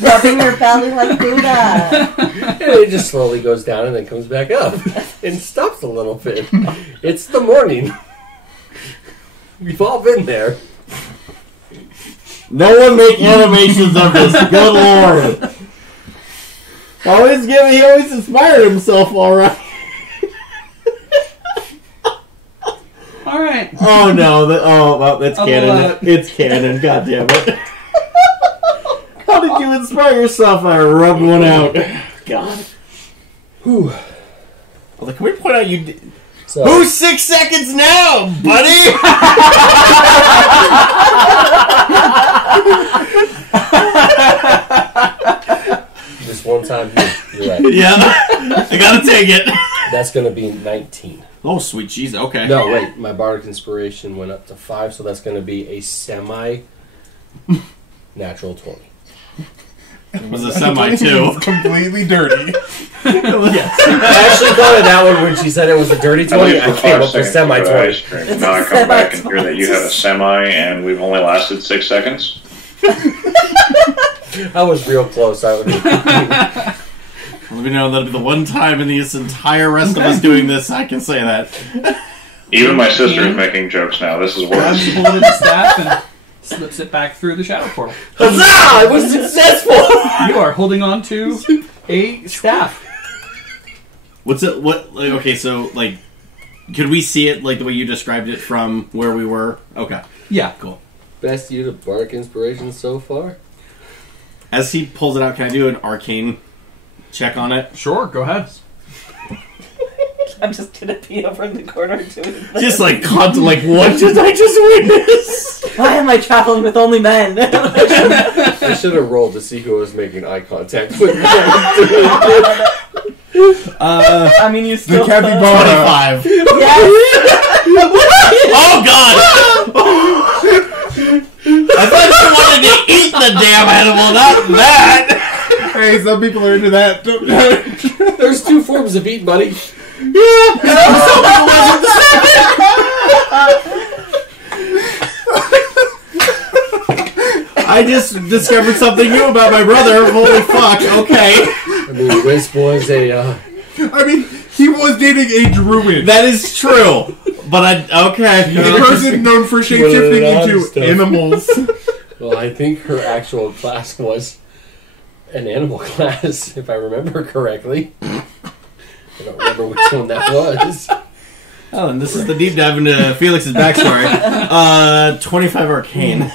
rubbing your belly like Buddha. And it just slowly goes down and then comes back up. And stops a little bit. It's the morning. We've all been there. No one make animations of this. Good lord. He always inspired himself, alright. Alright. Oh no, well, that's canon. It's canon, god damn it. How did you inspire yourself? I rubbed one out. God. Whew. Well, can we point out you... So, Who's 6 seconds now, buddy? this one time, you're right. Yeah, I gotta take it. That's going to be 19. Oh, sweet Jesus, okay. No, wait. My Bardic Inspiration went up to 5, so that's going to be a semi-natural 20. It was a semi, too. It's completely dirty. Yes. I actually thought of that one when she said it was a dirty 20. I came up with semi-20. Now I come back and hear that you have a semi, and we've only lasted 6 seconds. I was real close. I would. Let me know that'll be the one time in this entire rest of us doing this I can say that. Even my sister is making jokes now. This is Grabs worse. the the staff and slips it back through the shadow portal. Huzzah! I was successful! You are holding on to a staff. What's it? What? Like, okay, so like, could we see it like the way you described it from where we were? Okay, Yeah. cool. Best use of Bardic Inspiration so far? As he pulls it out, can I do an arcane check on it? Sure, go ahead. I'm just gonna be over in the corner doing this. Just like like, what did I just witness? Why am I traveling with only men? I should have rolled to see who was making eye contact with me. I mean, you still... The capybara. 25. Yes! Oh God! I thought you wanted to eat the damn animal, not that. Hey, some people are into that. There's 2 forms of eat, buddy. I just discovered something new about my brother. Holy fuck! Okay, I mean, Wisp was a. I mean, he was dating a druid. that is true. But okay. A person known for shapeshifting into Stuff. animals. Well, I think her actual class was an animal class, if I remember correctly. I don't remember which one that was. Oh, and this is the deep dive into Felix's backstory. 25 arcane.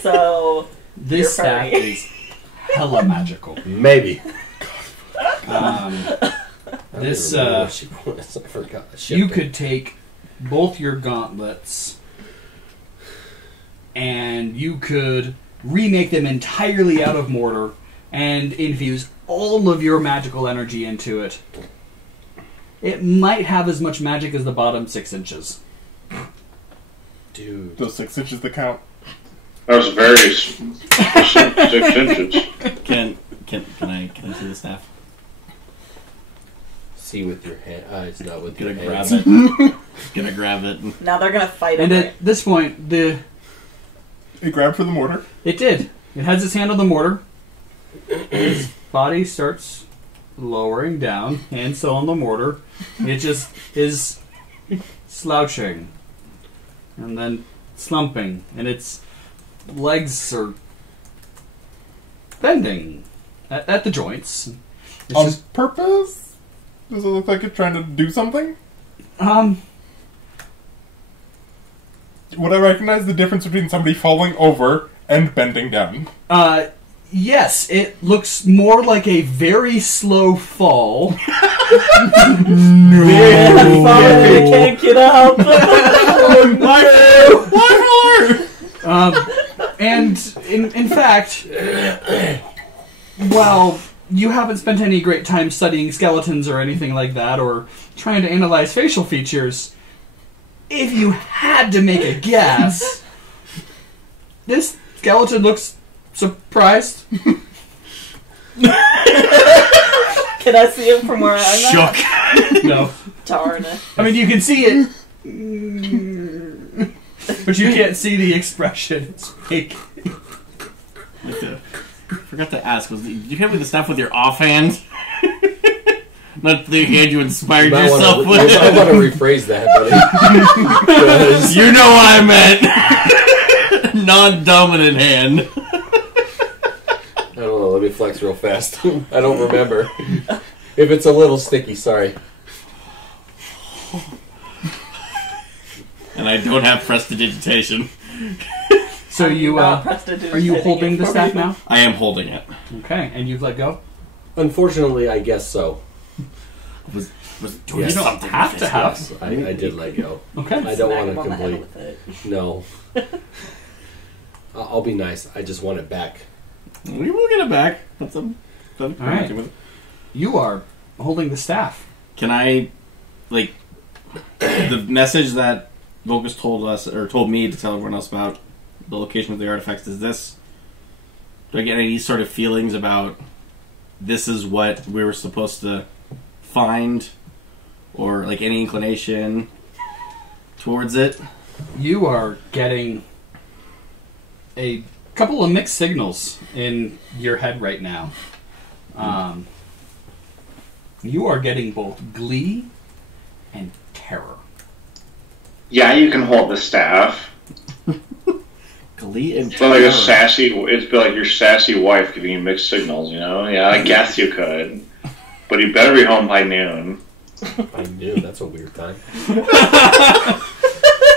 So... This You're staff furry. is hella magical. Maybe. This, I forgot. you could take both your gauntlets and you could remake them entirely out of mortar and infuse all of your magical energy into it. It might have as much magic as the bottom 6 inches. Dude. Those 6 inches that count. That was very 6 inches. Can I see the staff? See with your eyes, not with your Gonna grab hands. it. Gonna grab it. Now they're gonna fight And over it. at this point, It grabbed for the mortar. it did. It has its hand on the mortar. Its body starts lowering down, hand still on the mortar. It just is slouching and then slumping, and its legs are bending at the joints. It's On just, purpose? Does it look like it's trying to do something? Would I recognize the difference between somebody falling over and bending down? yes, it looks more like a very slow fall. I can't get up. And in fact, well, you haven't spent any great time studying skeletons or anything like that, or trying to analyze facial features. If you had to make a guess, this skeleton looks surprised. Can I see him from where I'm at? Shook. No. Darn it. I mean, you can see it, but you can't see the expression. It's fake. Forgot to ask. Did you hit with the staff with your offhand? Not the hand you inspired yourself You with. might want to rephrase that, buddy. 'Cause You know what I meant. Non-dominant hand. I don't know. Let me flex real fast. I don't remember. If it's a little sticky, sorry. And I don't have prestidigitation. So you are you holding the staff now? I am holding it. Okay, and you've let go? Unfortunately, I guess so. Was doing Yes. You don't have to have. Yes, I did let go. Okay. I don't Smack want him to on the head complete. with it. No. I'll be nice. I just want it back. We will get it back. That's a, All right. You are holding the staff. Can I, like, the message that Vocus told us, or told me to tell everyone else about the location of the artifacts, is this? Do I get any sort of feelings about this is what we were supposed to find? Or, like, any inclination towards it? You are getting a couple of mixed signals in your head right now. You are getting both glee and terror. Yeah, you can hold the staff. Glee and It's like a sassy. It's like your sassy wife giving you mixed signals. You know? Yeah, I guess you could, but you better be home by noon. I knew. That's a weird time.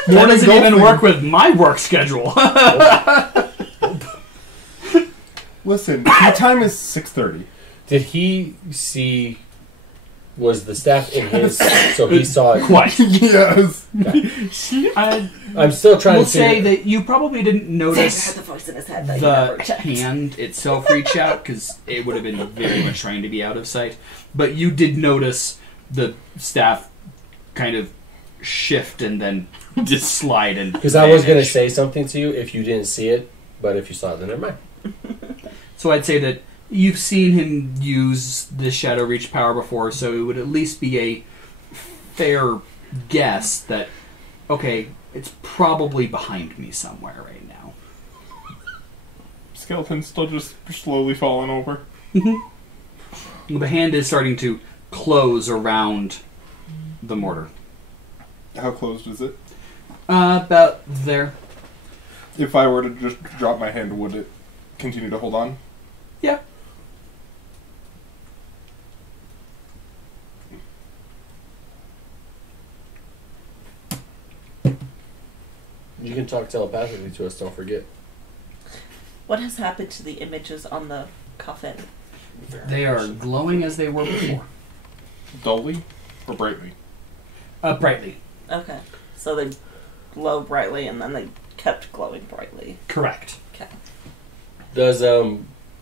That doesn't even work with my work schedule. Listen, tea time is 6:30. Did he see... Was the staff in his... So he saw it... Quite. Yes. I'm still trying We'll to say that you probably didn't Xander notice had the voice in his head that he never the checked. hand itself reach out, because it would have been very much trying to be out of sight. But you did notice the staff kind of shift and then just slide and Because I was going to vanish. say something to you if you didn't see it, but if you saw it, then never mind. So I'd say that you've seen him use the Shadow Reach power before, so it would at least be a fair guess that, okay, it's probably behind me somewhere right now. Skeleton's still just slowly falling over. The hand is starting to close around the mortar. How closed is it? About there. If I were to just drop my hand, would it continue to hold on? Yeah. You can talk telepathically to us, don't forget. What has happened to the images on the coffin? They are glowing as they were before. Dully or brightly? Brightly. Okay. So they glow brightly and then they kept glowing brightly. Correct. Okay. Does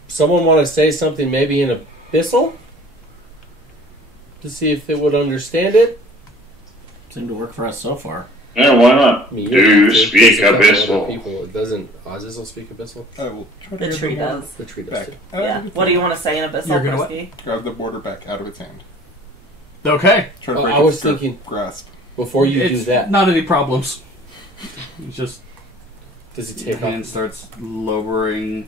someone want to say something maybe in Abyssal? To see if it would understand it? Seemed to work for us so far. Yeah, why not? I mean, Do you there's speak a couple other Abyssal? People. It doesn't Azazel speak Abyssal? I will try to The get tree the mortar does. The tree does back. too. Yeah. What do you want to say in Abyssal, You're gonna what? Perske? Grab the mortar back out of its hand. Okay. Try to Oh, break I was its thinking- grasp. Before you It's do that, not any problems. It's just does he the take hand off? starts lowering,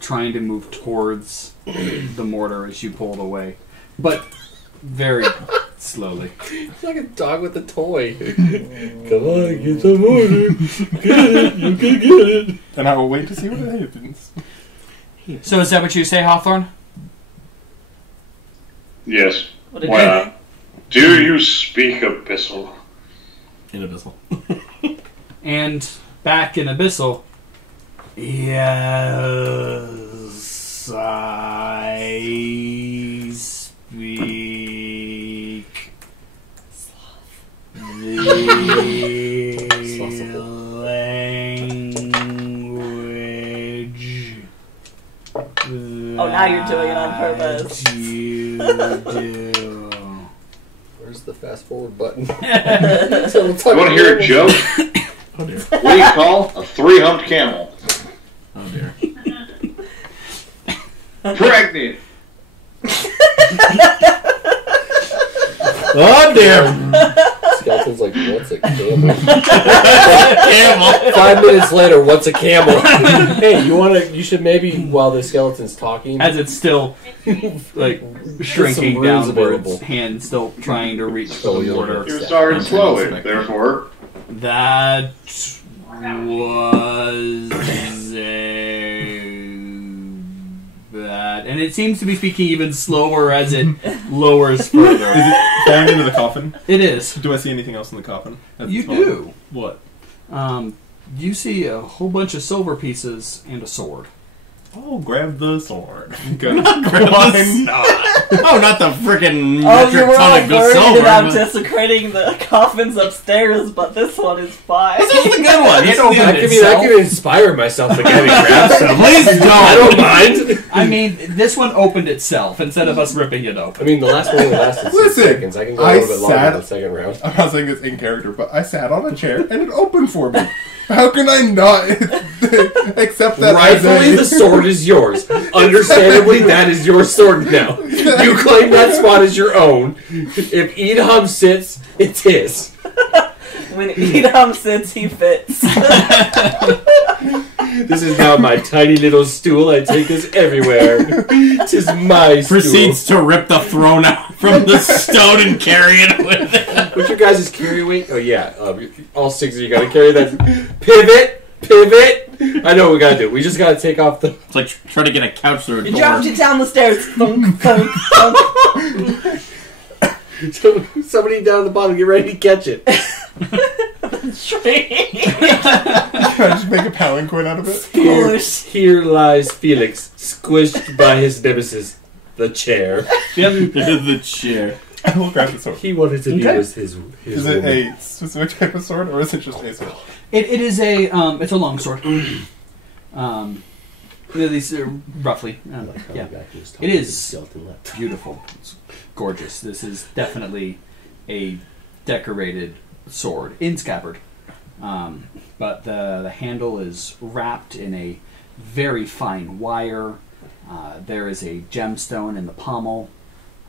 trying to move towards the mortar as you pull it away. But very slowly. It's like a dog with a toy. Come on, get the mortar. Get it, you can get it. And I will wait to see what it happens. So is that what you say, Hawthorn? Yes. What did Why you not? Do you speak Abyssal? In Abyssal. And back in Abyssal, yes, I speak the language. Oh, now you're doing it on purpose. that You do. Where's the fast forward button? You want to hear a joke? Oh dear. What do you call a three-humped camel? Oh dear. Pregnant. Oh dear. Skeleton's like, what's a camel? Camel. 5 minutes later, what's a camel? Hey, you should maybe, while the skeleton's talking, As it's still like shrinking Some runes downwards, available. hand still trying to reach for Oh, the yeah. mortar. You started slowly, therefore. That was a bad, and and it seems to be speaking even slower as it lowers further. Is it falling into the coffin? It is. Do I see anything else in the coffin? You do. What? You see a whole bunch of silver pieces and a sword. Oh, grab the sword. Good. Why not? Oh, not the freaking Oh, you metric were ton all of good worried silver. about but- desecrating the coffins upstairs, but this one is fine. This is the good one. It's I opened can itself. inspire myself again and grab some. Please don't. I don't mind. I mean, this one opened itself instead of us ripping it open. I mean, the last one only lasted 6 Listen, seconds. I can go a I little bit longer sat- than the second round. I'm not saying it's in character, but I sat on a chair and it opened for me. How can I not accept that? Rightfully, the sword is yours. Understandably, that is your sword now. You claim that spot as your own. If Idham sits, it's his. When Idham sits, he fits. This is now my tiny little stool. I take this everywhere. Tis my stool. Proceeds to rip the throne out from the stone and carry it with it. What's your guys' carry weight? Oh, yeah. All 6 of you got to carry that. Pivot. I know what we got to do. We just got to take off the... It's like trying to get a couch through a You door. dropped it down the stairs. Thunk, thunk, thunk. Somebody down at the bottom, get ready to catch it. Tree. Can I just make a palanquin out of it? Here lies Felix, squished by his nemesis, the chair. the chair. I will grab the sword. He wanted to be Okay. with his Is it woman. a specific type of sword, or is it just a sword? It is a it's a long sword. These are roughly, yeah. It is beautiful. It's gorgeous. This is definitely a decorated sword in scabbard, but the handle is wrapped in a very fine wire. There is a gemstone in the pommel.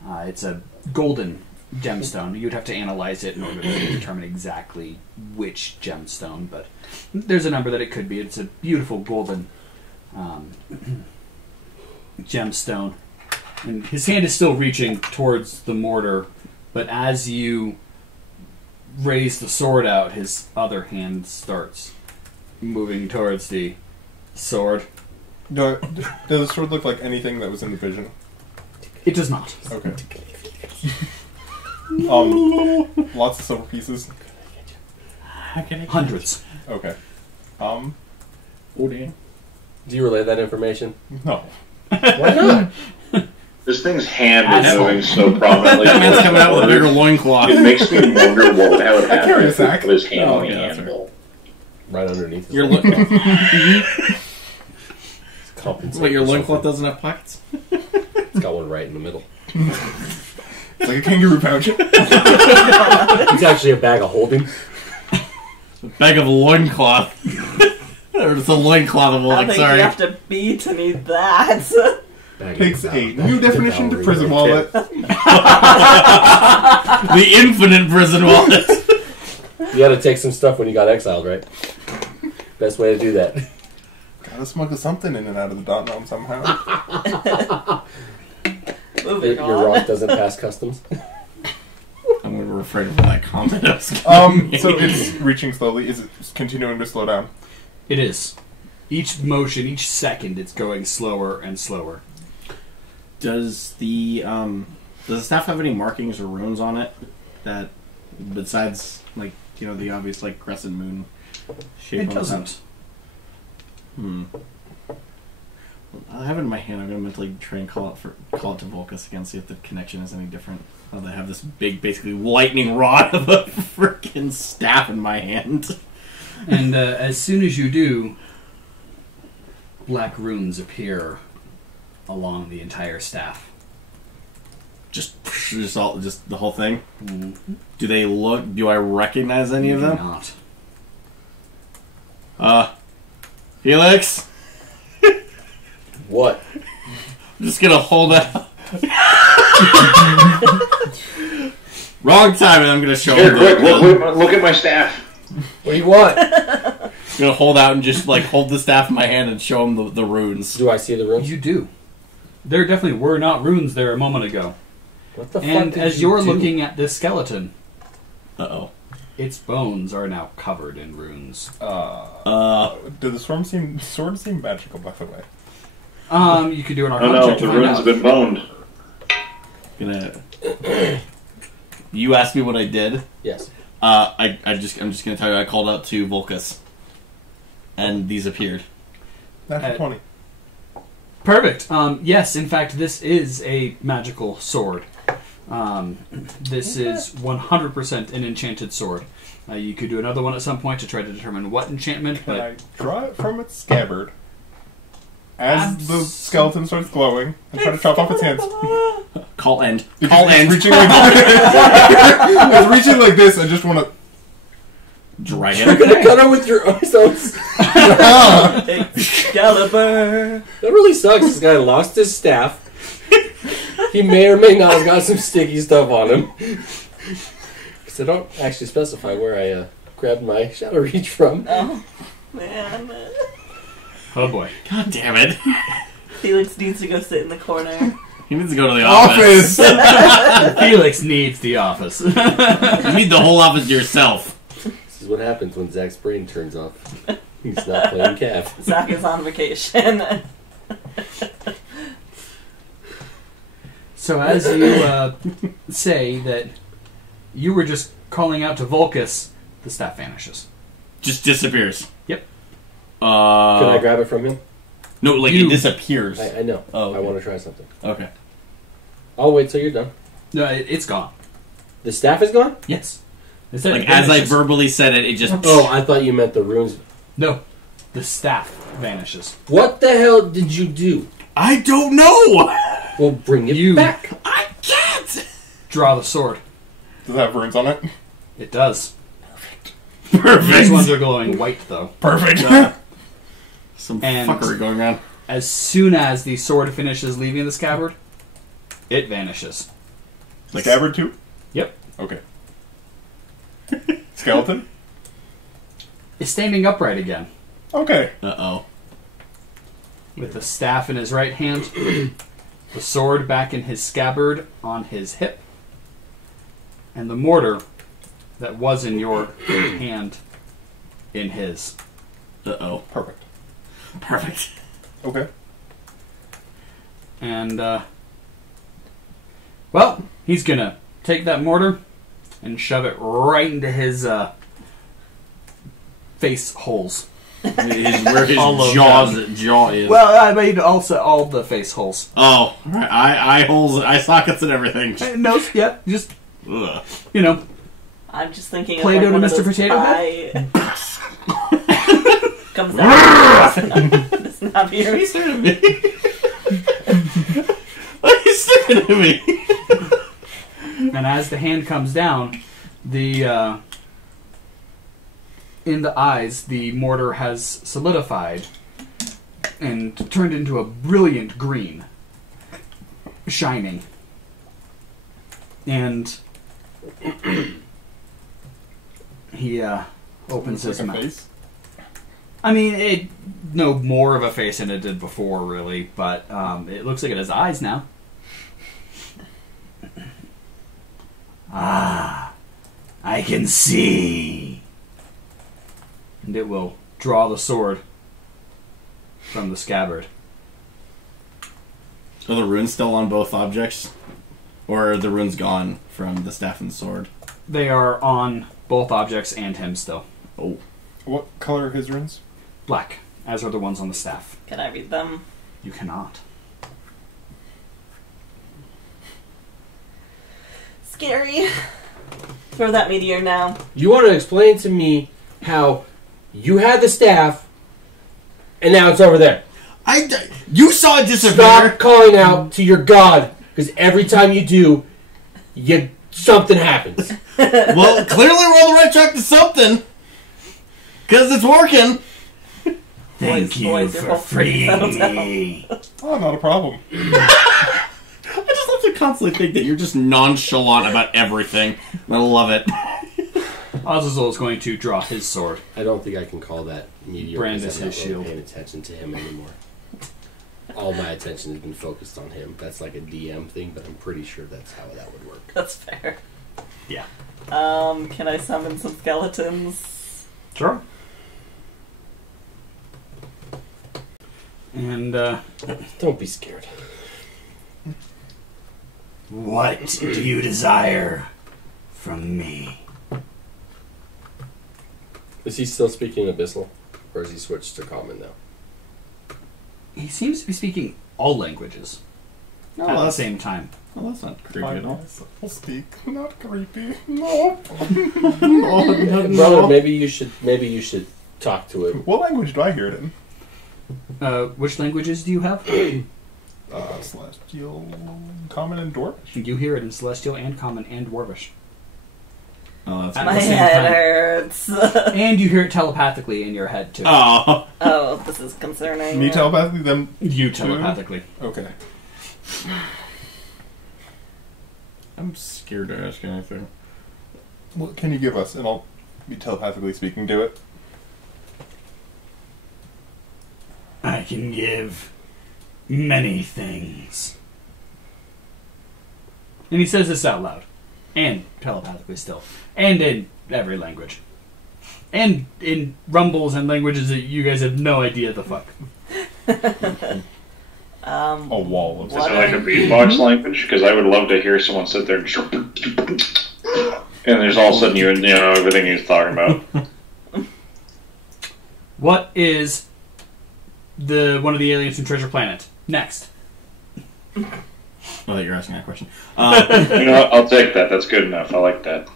It's a golden gemstone. You'd have to analyze it in order to determine exactly which gemstone, but there's a number that it could be. It's a beautiful golden gemstone. And his hand is still reaching towards the mortar, but as you raise the sword out, his other hand starts moving towards the sword. Does the sword look like anything that was in the vision? It does not. Okay. Lots of silver pieces. Hundreds. Okay. Oh, damn. Do you relay that information? No. Why not? This thing's hand is Asshole. moving so prominently. That man's coming out with a bigger loincloth. It makes me wonder what would have I carry a happened sack. with his hand Oh, on the yeah, that's handle. Right underneath. his Your loincloth. What, Compensate your for loincloth something. doesn't have pockets? It's got one right in the middle. It's like a kangaroo pouch. It's actually a bag of holding. A bag of loincloth. Or it's a loincloth of I holding, think sorry. you have to be to need that. Bag Takes of a new definition to prison devouring wallet. The infinite prison wallet. You gotta take some stuff when you got exiled, right? Best way to do that. Gotta smuggle something in and out of the dot gnome somehow. Moving Your on. rock doesn't pass customs. I'm going to refrain from that comment. So it's reaching slowly. Is it continuing to slow down? It is. Each motion, each second, it's going slower and slower. Does the staff have any markings or runes on it that, besides, like, you know, the obvious, like, crescent moon shape It on the top? doesn't. I have it in my hand. I'm going to mentally try and call it to Volcus again, see if the connection is any different. Oh, they have this big, basically, lightning rod of a freaking staff in my hand. And as soon as you do, black runes appear along the entire staff. Just the whole thing. Mm-hmm. Do they look? Do I recognize any of You do them? not. Felix, What? I'm just gonna hold out. Wrong time, and I'm gonna show Here, him. quick, look at my staff. What do you want? I'm gonna hold out and just like hold the staff in my hand and show him the runes. Do I see the runes? You do. There definitely were not runes there a moment ago. What the fuck And did as you you're do? looking at this skeleton, Uh its bones are now covered in runes. Does the sword seem magical, by the way? You could do an Oh Arcana no, check to the find runes out. have been boned. You asked me what I did. Yes. I'm just gonna tell you I called out to Volcus, and these appeared. Natural 20. Perfect. Yes, in fact, this is a magical sword. This is 100% an enchanted sword. You could do another one at some point to try to determine what enchantment, Can but I draw it from its scabbard as the skeleton starts glowing and try to chop off its hands? Call end. It's Call end. reaching like it's reaching like this. I just want to. Dragon. You're gonna cut her with your own stones. Excalibur. That really sucks. This guy lost his staff. He may or may not have got some sticky stuff on him. Because I don't actually specify where I grabbed my Shadow Reach from. Oh, man. oh boy. God damn it. Felix needs to go sit in the corner. He needs to go to the office. Felix needs the office. You need the whole office to yourself. This is what happens when Zach's brain turns off. He's not playing Cav. Zach is on vacation. So as you say that you were just calling out to Volcus, the staff vanishes. Just disappears. Yep. Can I grab it from him? No, like You- it disappears. I know. Oh, okay. I want to try something. Okay. I'll wait till you're done. No, it's gone. The staff is gone? Yes. It said Like it as I vanishes. verbally said it, it just. Oh, I thought you meant the runes. No, the staff vanishes. What the hell did you do? I don't know. Well, bring it You- back. I can't. Draw the sword. Does it have runes on it? It does. Perfect. These ones are glowing white, though. Perfect. Some And- fuckery going on. As soon as the sword finishes leaving the scabbard, it vanishes. Like Scabbard too? Yep. Okay. Skeleton? Is standing upright again, Okay. Uh-oh. with the staff in his right hand, the sword back in his scabbard on his hip, and the mortar that was in your hand in his. Uh-oh. Perfect. Perfect. Okay. And, well, he's gonna take that mortar and shove it right into his face holes. Where his All of jaw is. Well, I made also all the face holes. Oh, right. Eye holes, eye sockets, and everything. No, yeah, just, Ugh. you know. I'm just thinking of Play-Doh like one to of Mr. those Potato pie... comes out. It's not here. He's staring at me. He's staring at me. And as the hand comes down, the in the eyes, the mortar has solidified and turned into a brilliant green, shining. And he opens his Like a mouth. face? I mean, it no more of a face than it did before, really, but it looks like it has eyes now. Ah, I can see. And it will draw the sword from the scabbard. Are the runes still on both objects? Or are the runes gone from the staff and sword? They are on both objects and him still. Oh. What color are his runes? Black, as are the ones on the staff. Can I read them? You cannot. Scary. Throw that meteor now. You want to explain to me how you had the staff and now it's over there? You saw it disappear. Stop calling out to your god, because every time you do, something happens. Well, clearly we're on the right track to something. Because it's working. Thank you boys, for you're freeing both- me. Oh, not a problem. I just love to constantly think that you're just nonchalant about everything. I love it. Azazel is going to draw his sword. I don't think I can call that meteor. Brand because is I'm his not really shield. paying attention to him anymore. All my attention has been focused on him. That's like a DM thing, but I'm pretty sure that's how that would work. That's fair. Yeah. Can I summon some skeletons? Sure. And Don't be scared. what do you desire from me? Is he still speaking Abyssal? Or has he switched to Common now? He seems to be speaking all languages at the same time. Oh, that's not creepy at all. I'll speak. Not creepy. No. Brother, maybe you should talk to him. What language do I hear it in? Which languages do you have? Celestial, Common, and Dwarf. You hear it in Celestial and Common and Dwarvish. Oh, that's At My the same head time. hurts. And you hear it telepathically in your head, too. Oh. Oh, this is concerning. Me telepathically, them. You two? telepathically. Okay. I'm scared to ask anything. What can you give us? And I'll be telepathically speaking to it. I can give many things. And he says this out loud. And telepathically still. And in every language. And in rumbles and languages that you guys have no idea the fuck. A wall of Is it like a beatbox language? Because I would love to hear someone sit there and there's all of a sudden you know everything he's talking about. What is one of the aliens from Treasure Planet? Next. Oh, that you're asking that question. You know what? I'll take that. That's good enough. I like that.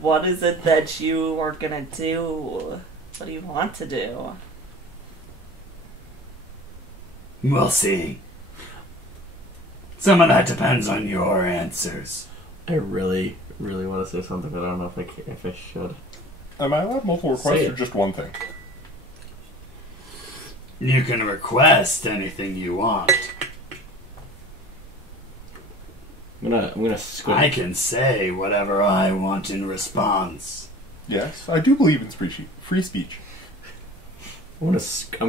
What is it that you are gonna do? What do you want to do? We'll see. Some of that depends on your answers. I really, really want to say something, but I don't know if I should. Am I allowed multiple Say requests it. or just one thing? You can request anything you want. I'm gonna squint. I can say whatever I want in response. Yes, I do believe in free speech. I'm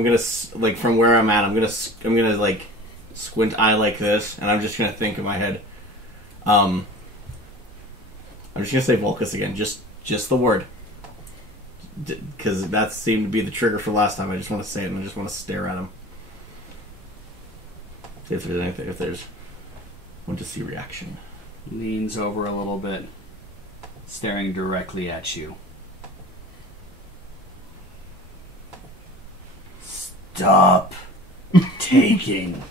gonna like from where I'm at. I'm gonna like squint eye like this, and I'm just gonna think in my head. I'm just gonna say Volcus again, just the word, because that seemed to be the trigger for last time. I just want to say it, and I just want to stare at him. See if there's anything. If there's, want to see reaction. Leans over a little bit, staring directly at you. Stop taking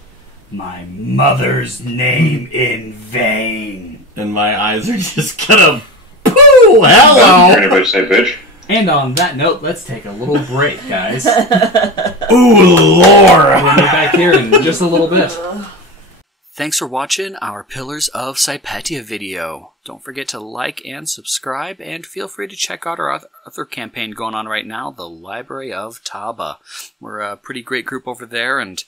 my mother's name in vain. And my eyes are just gonna. Pooh! Hello. Anybody say bitch? And on that note, let's take a little break, guys. Ooh, Lord. We'll be back here in just a little bit. Thanks for watching our Pillars of Sypetia video. Don't forget to like and subscribe, and feel free to check out our other campaign going on right now, the Library of Taba. We're a pretty great group over there, and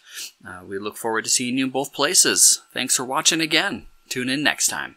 we look forward to seeing you in both places. Thanks for watching again. Tune in next time.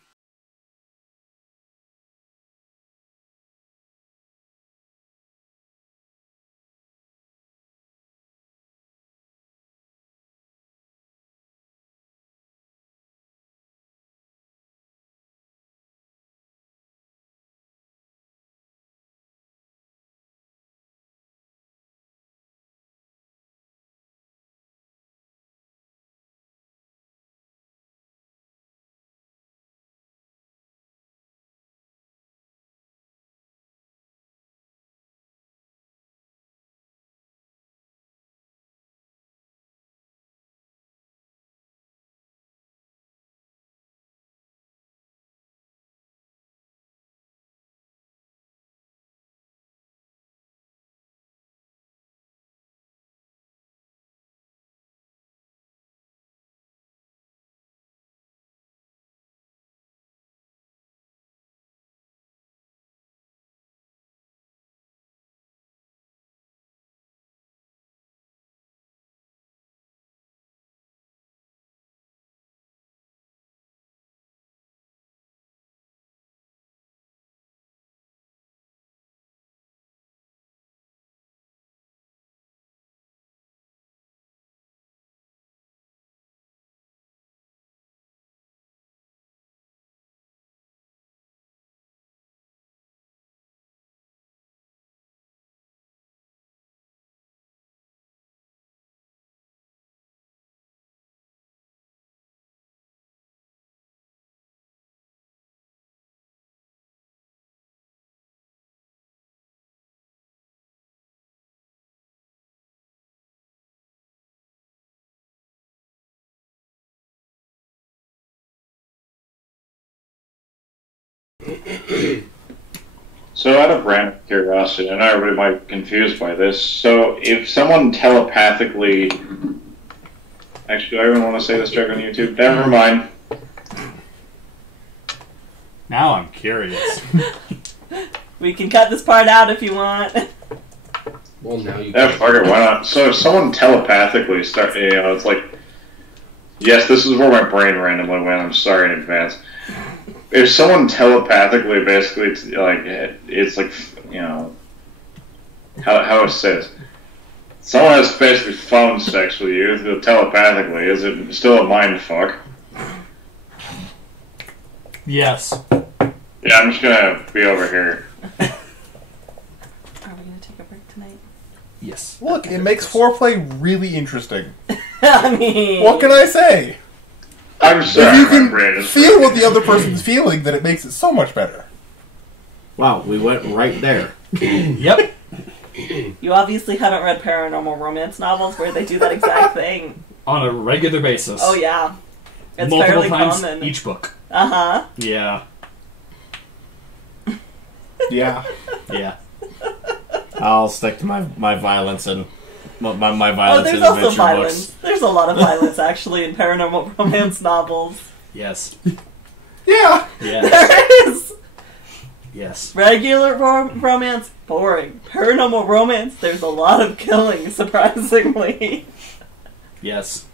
So out of random curiosity, I know everybody might be confused by this, so if someone telepathically... Actually, do I even want to say this joke on YouTube? Never mind. Now I'm curious. We can cut this part out if you want. Well, now you Yeah, fuck it, why not? So if someone telepathically start, it's like... Yes, this is where my brain randomly went, I'm sorry in advance. If someone telepathically, basically, it's like, how it says, someone has basically phone sex with you telepathically, is it still a mind fuck? Yes. Yeah, I'm just gonna be over here. Are we gonna take a break tonight? Yes. Look, it makes foreplay really interesting. I mean... What can I say? I'm sorry, If you my can brain is... feel what the other person's feeling, then it makes it so much better. Wow, we went right there. Yep. You obviously haven't read paranormal romance novels where they do that exact thing. On a regular basis. Oh, yeah. It's Multiple fairly times common. each book. Uh-huh. Yeah. Yeah. Yeah. I'll stick to my violence and my Oh, violence there's and also adventure violence. books. There's a lot of violence, actually, in paranormal romance novels. Yes. Yeah. Yes. There is! Yes. Regular romance, boring. Paranormal romance, there's a lot of killing, surprisingly. Yes.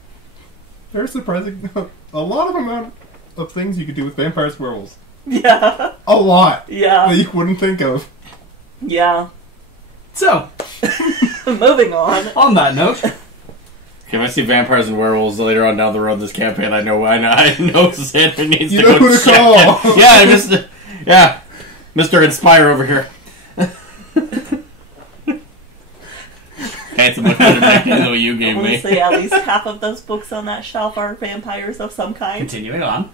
There's surprising a lot of amount of things you could do with vampires and werewolves. Yeah. A lot. That Yeah. you wouldn't think of. Yeah. So, Moving on that note, Okay, if I see vampires and werewolves later on down the road in this campaign, I know Xander needs You to know go who to check call. it. Yeah, Mr. Inspire over here. Handsome much better than the you gave me. Honestly, at least half of those books on that shelf are vampires of some kind. continuing on.